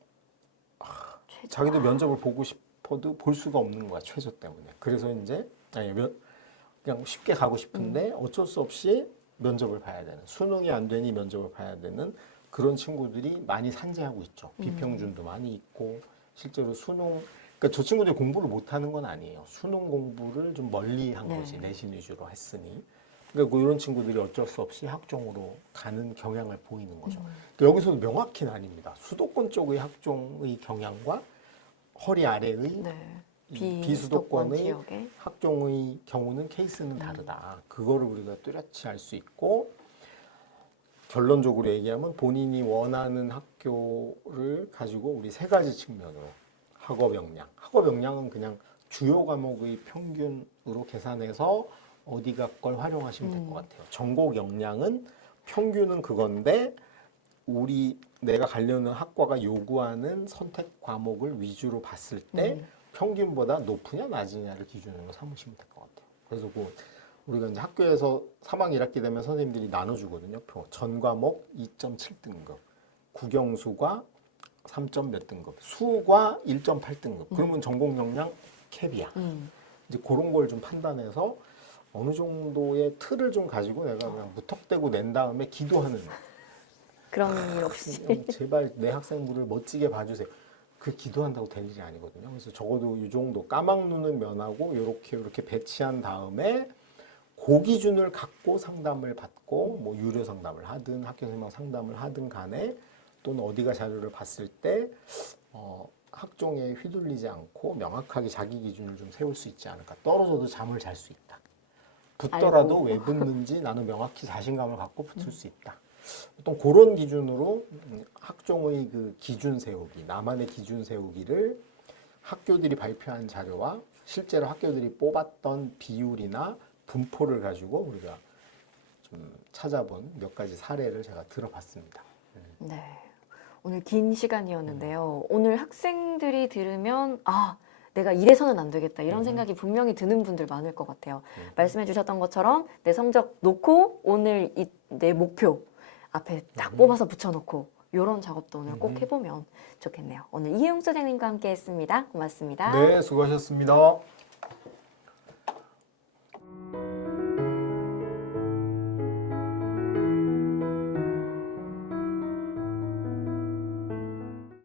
최저. 자기도 면접을 보고 싶어도 볼 수가 없는 거야, 최저 때문에. 그래서 이제 그냥 쉽게 가고 싶은데 어쩔 수 없이 면접을 봐야 되는, 수능이 안 되니 면접을 봐야 되는 그런 친구들이 많이 산재하고 있죠. 비평준도 많이 있고 실제로 수능, 그러니까 저 친구들이 공부를 못하는 건 아니에요. 수능 공부를 좀 멀리 한 네. 거지, 내신 위주로 했으니. 그러니까 이런 친구들이 어쩔 수 없이 학종으로 가는 경향을 보이는 거죠. 그러니까 여기서도 명확히 나뉩니다. 수도권 쪽의 학종의 경향과 허리 아래의 네. 이 비수도권 비수도권의 지역에. 학종의 경우는 케이스는 다르다. 그거를 우리가 뚜렷이 알 수 있고 결론적으로 얘기하면 본인이 원하는 학교를 가지고 우리 세 가지 측면으로 학업 역량. 학업 역량은 그냥 주요 과목의 평균으로 계산해서 어디가 걸 활용하시면 될 것 같아요. 전공 역량은 평균은 그건데 내가 가려는 학과가 요구하는 선택 과목을 위주로 봤을 때 평균보다 높으냐 낮으냐를 기준으로 삼으시면 될 것 같아요. 그래서 우리가 이제 학교에서 3학년 1학기 되면 선생님들이 나눠주거든요. 표. 전 과목 2.7등급, 국영수가 3점 몇 등급, 수가 1.8등급. 그러면 전공 역량 캡이야. 이제 그런 걸 좀 판단해서 어느 정도의 틀을 좀 가지고 내가 그냥 무턱대고 낸 다음에 기도하는. 그런 일 없이. 제발 내 학생부를 멋지게 봐주세요. 그 기도한다고 될 일이 아니거든요. 그래서 적어도 이 정도 까막눈은 면하고 이렇게 배치한 다음에 그 기준을 갖고 상담을 받고 뭐 유료 상담을 하든 학교 선생님 상담을 하든 간에 또는 어디가 자료를 봤을 때 학종에 휘둘리지 않고 명확하게 자기 기준을 좀 세울 수 있지 않을까. 떨어져도 잠을 잘 수 있다. 붙더라도 아이고. 왜 붙는지 나는 명확히 자신감을 갖고 붙을 수 있다. 어떤 그런 기준으로 학종의 그 기준 세우기, 나만의 기준 세우기를 학교들이 발표한 자료와 실제로 학교들이 뽑았던 비율이나 분포를 가지고 우리가 좀 찾아본 몇 가지 사례를 제가 들어봤습니다. 네. 오늘 긴 시간이었는데요. 오늘 학생들이 들으면 내가 이래서는 안 되겠다 이런 생각이 분명히 드는 분들 많을 것 같아요. 말씀해 주셨던 것처럼 내 성적 놓고 오늘 내 목표 앞에 딱 뽑아서 붙여놓고 이런 작업도 오늘 꼭 해보면 좋겠네요. 오늘 이혜용 소장님과 함께 했습니다. 고맙습니다. 네, 수고하셨습니다.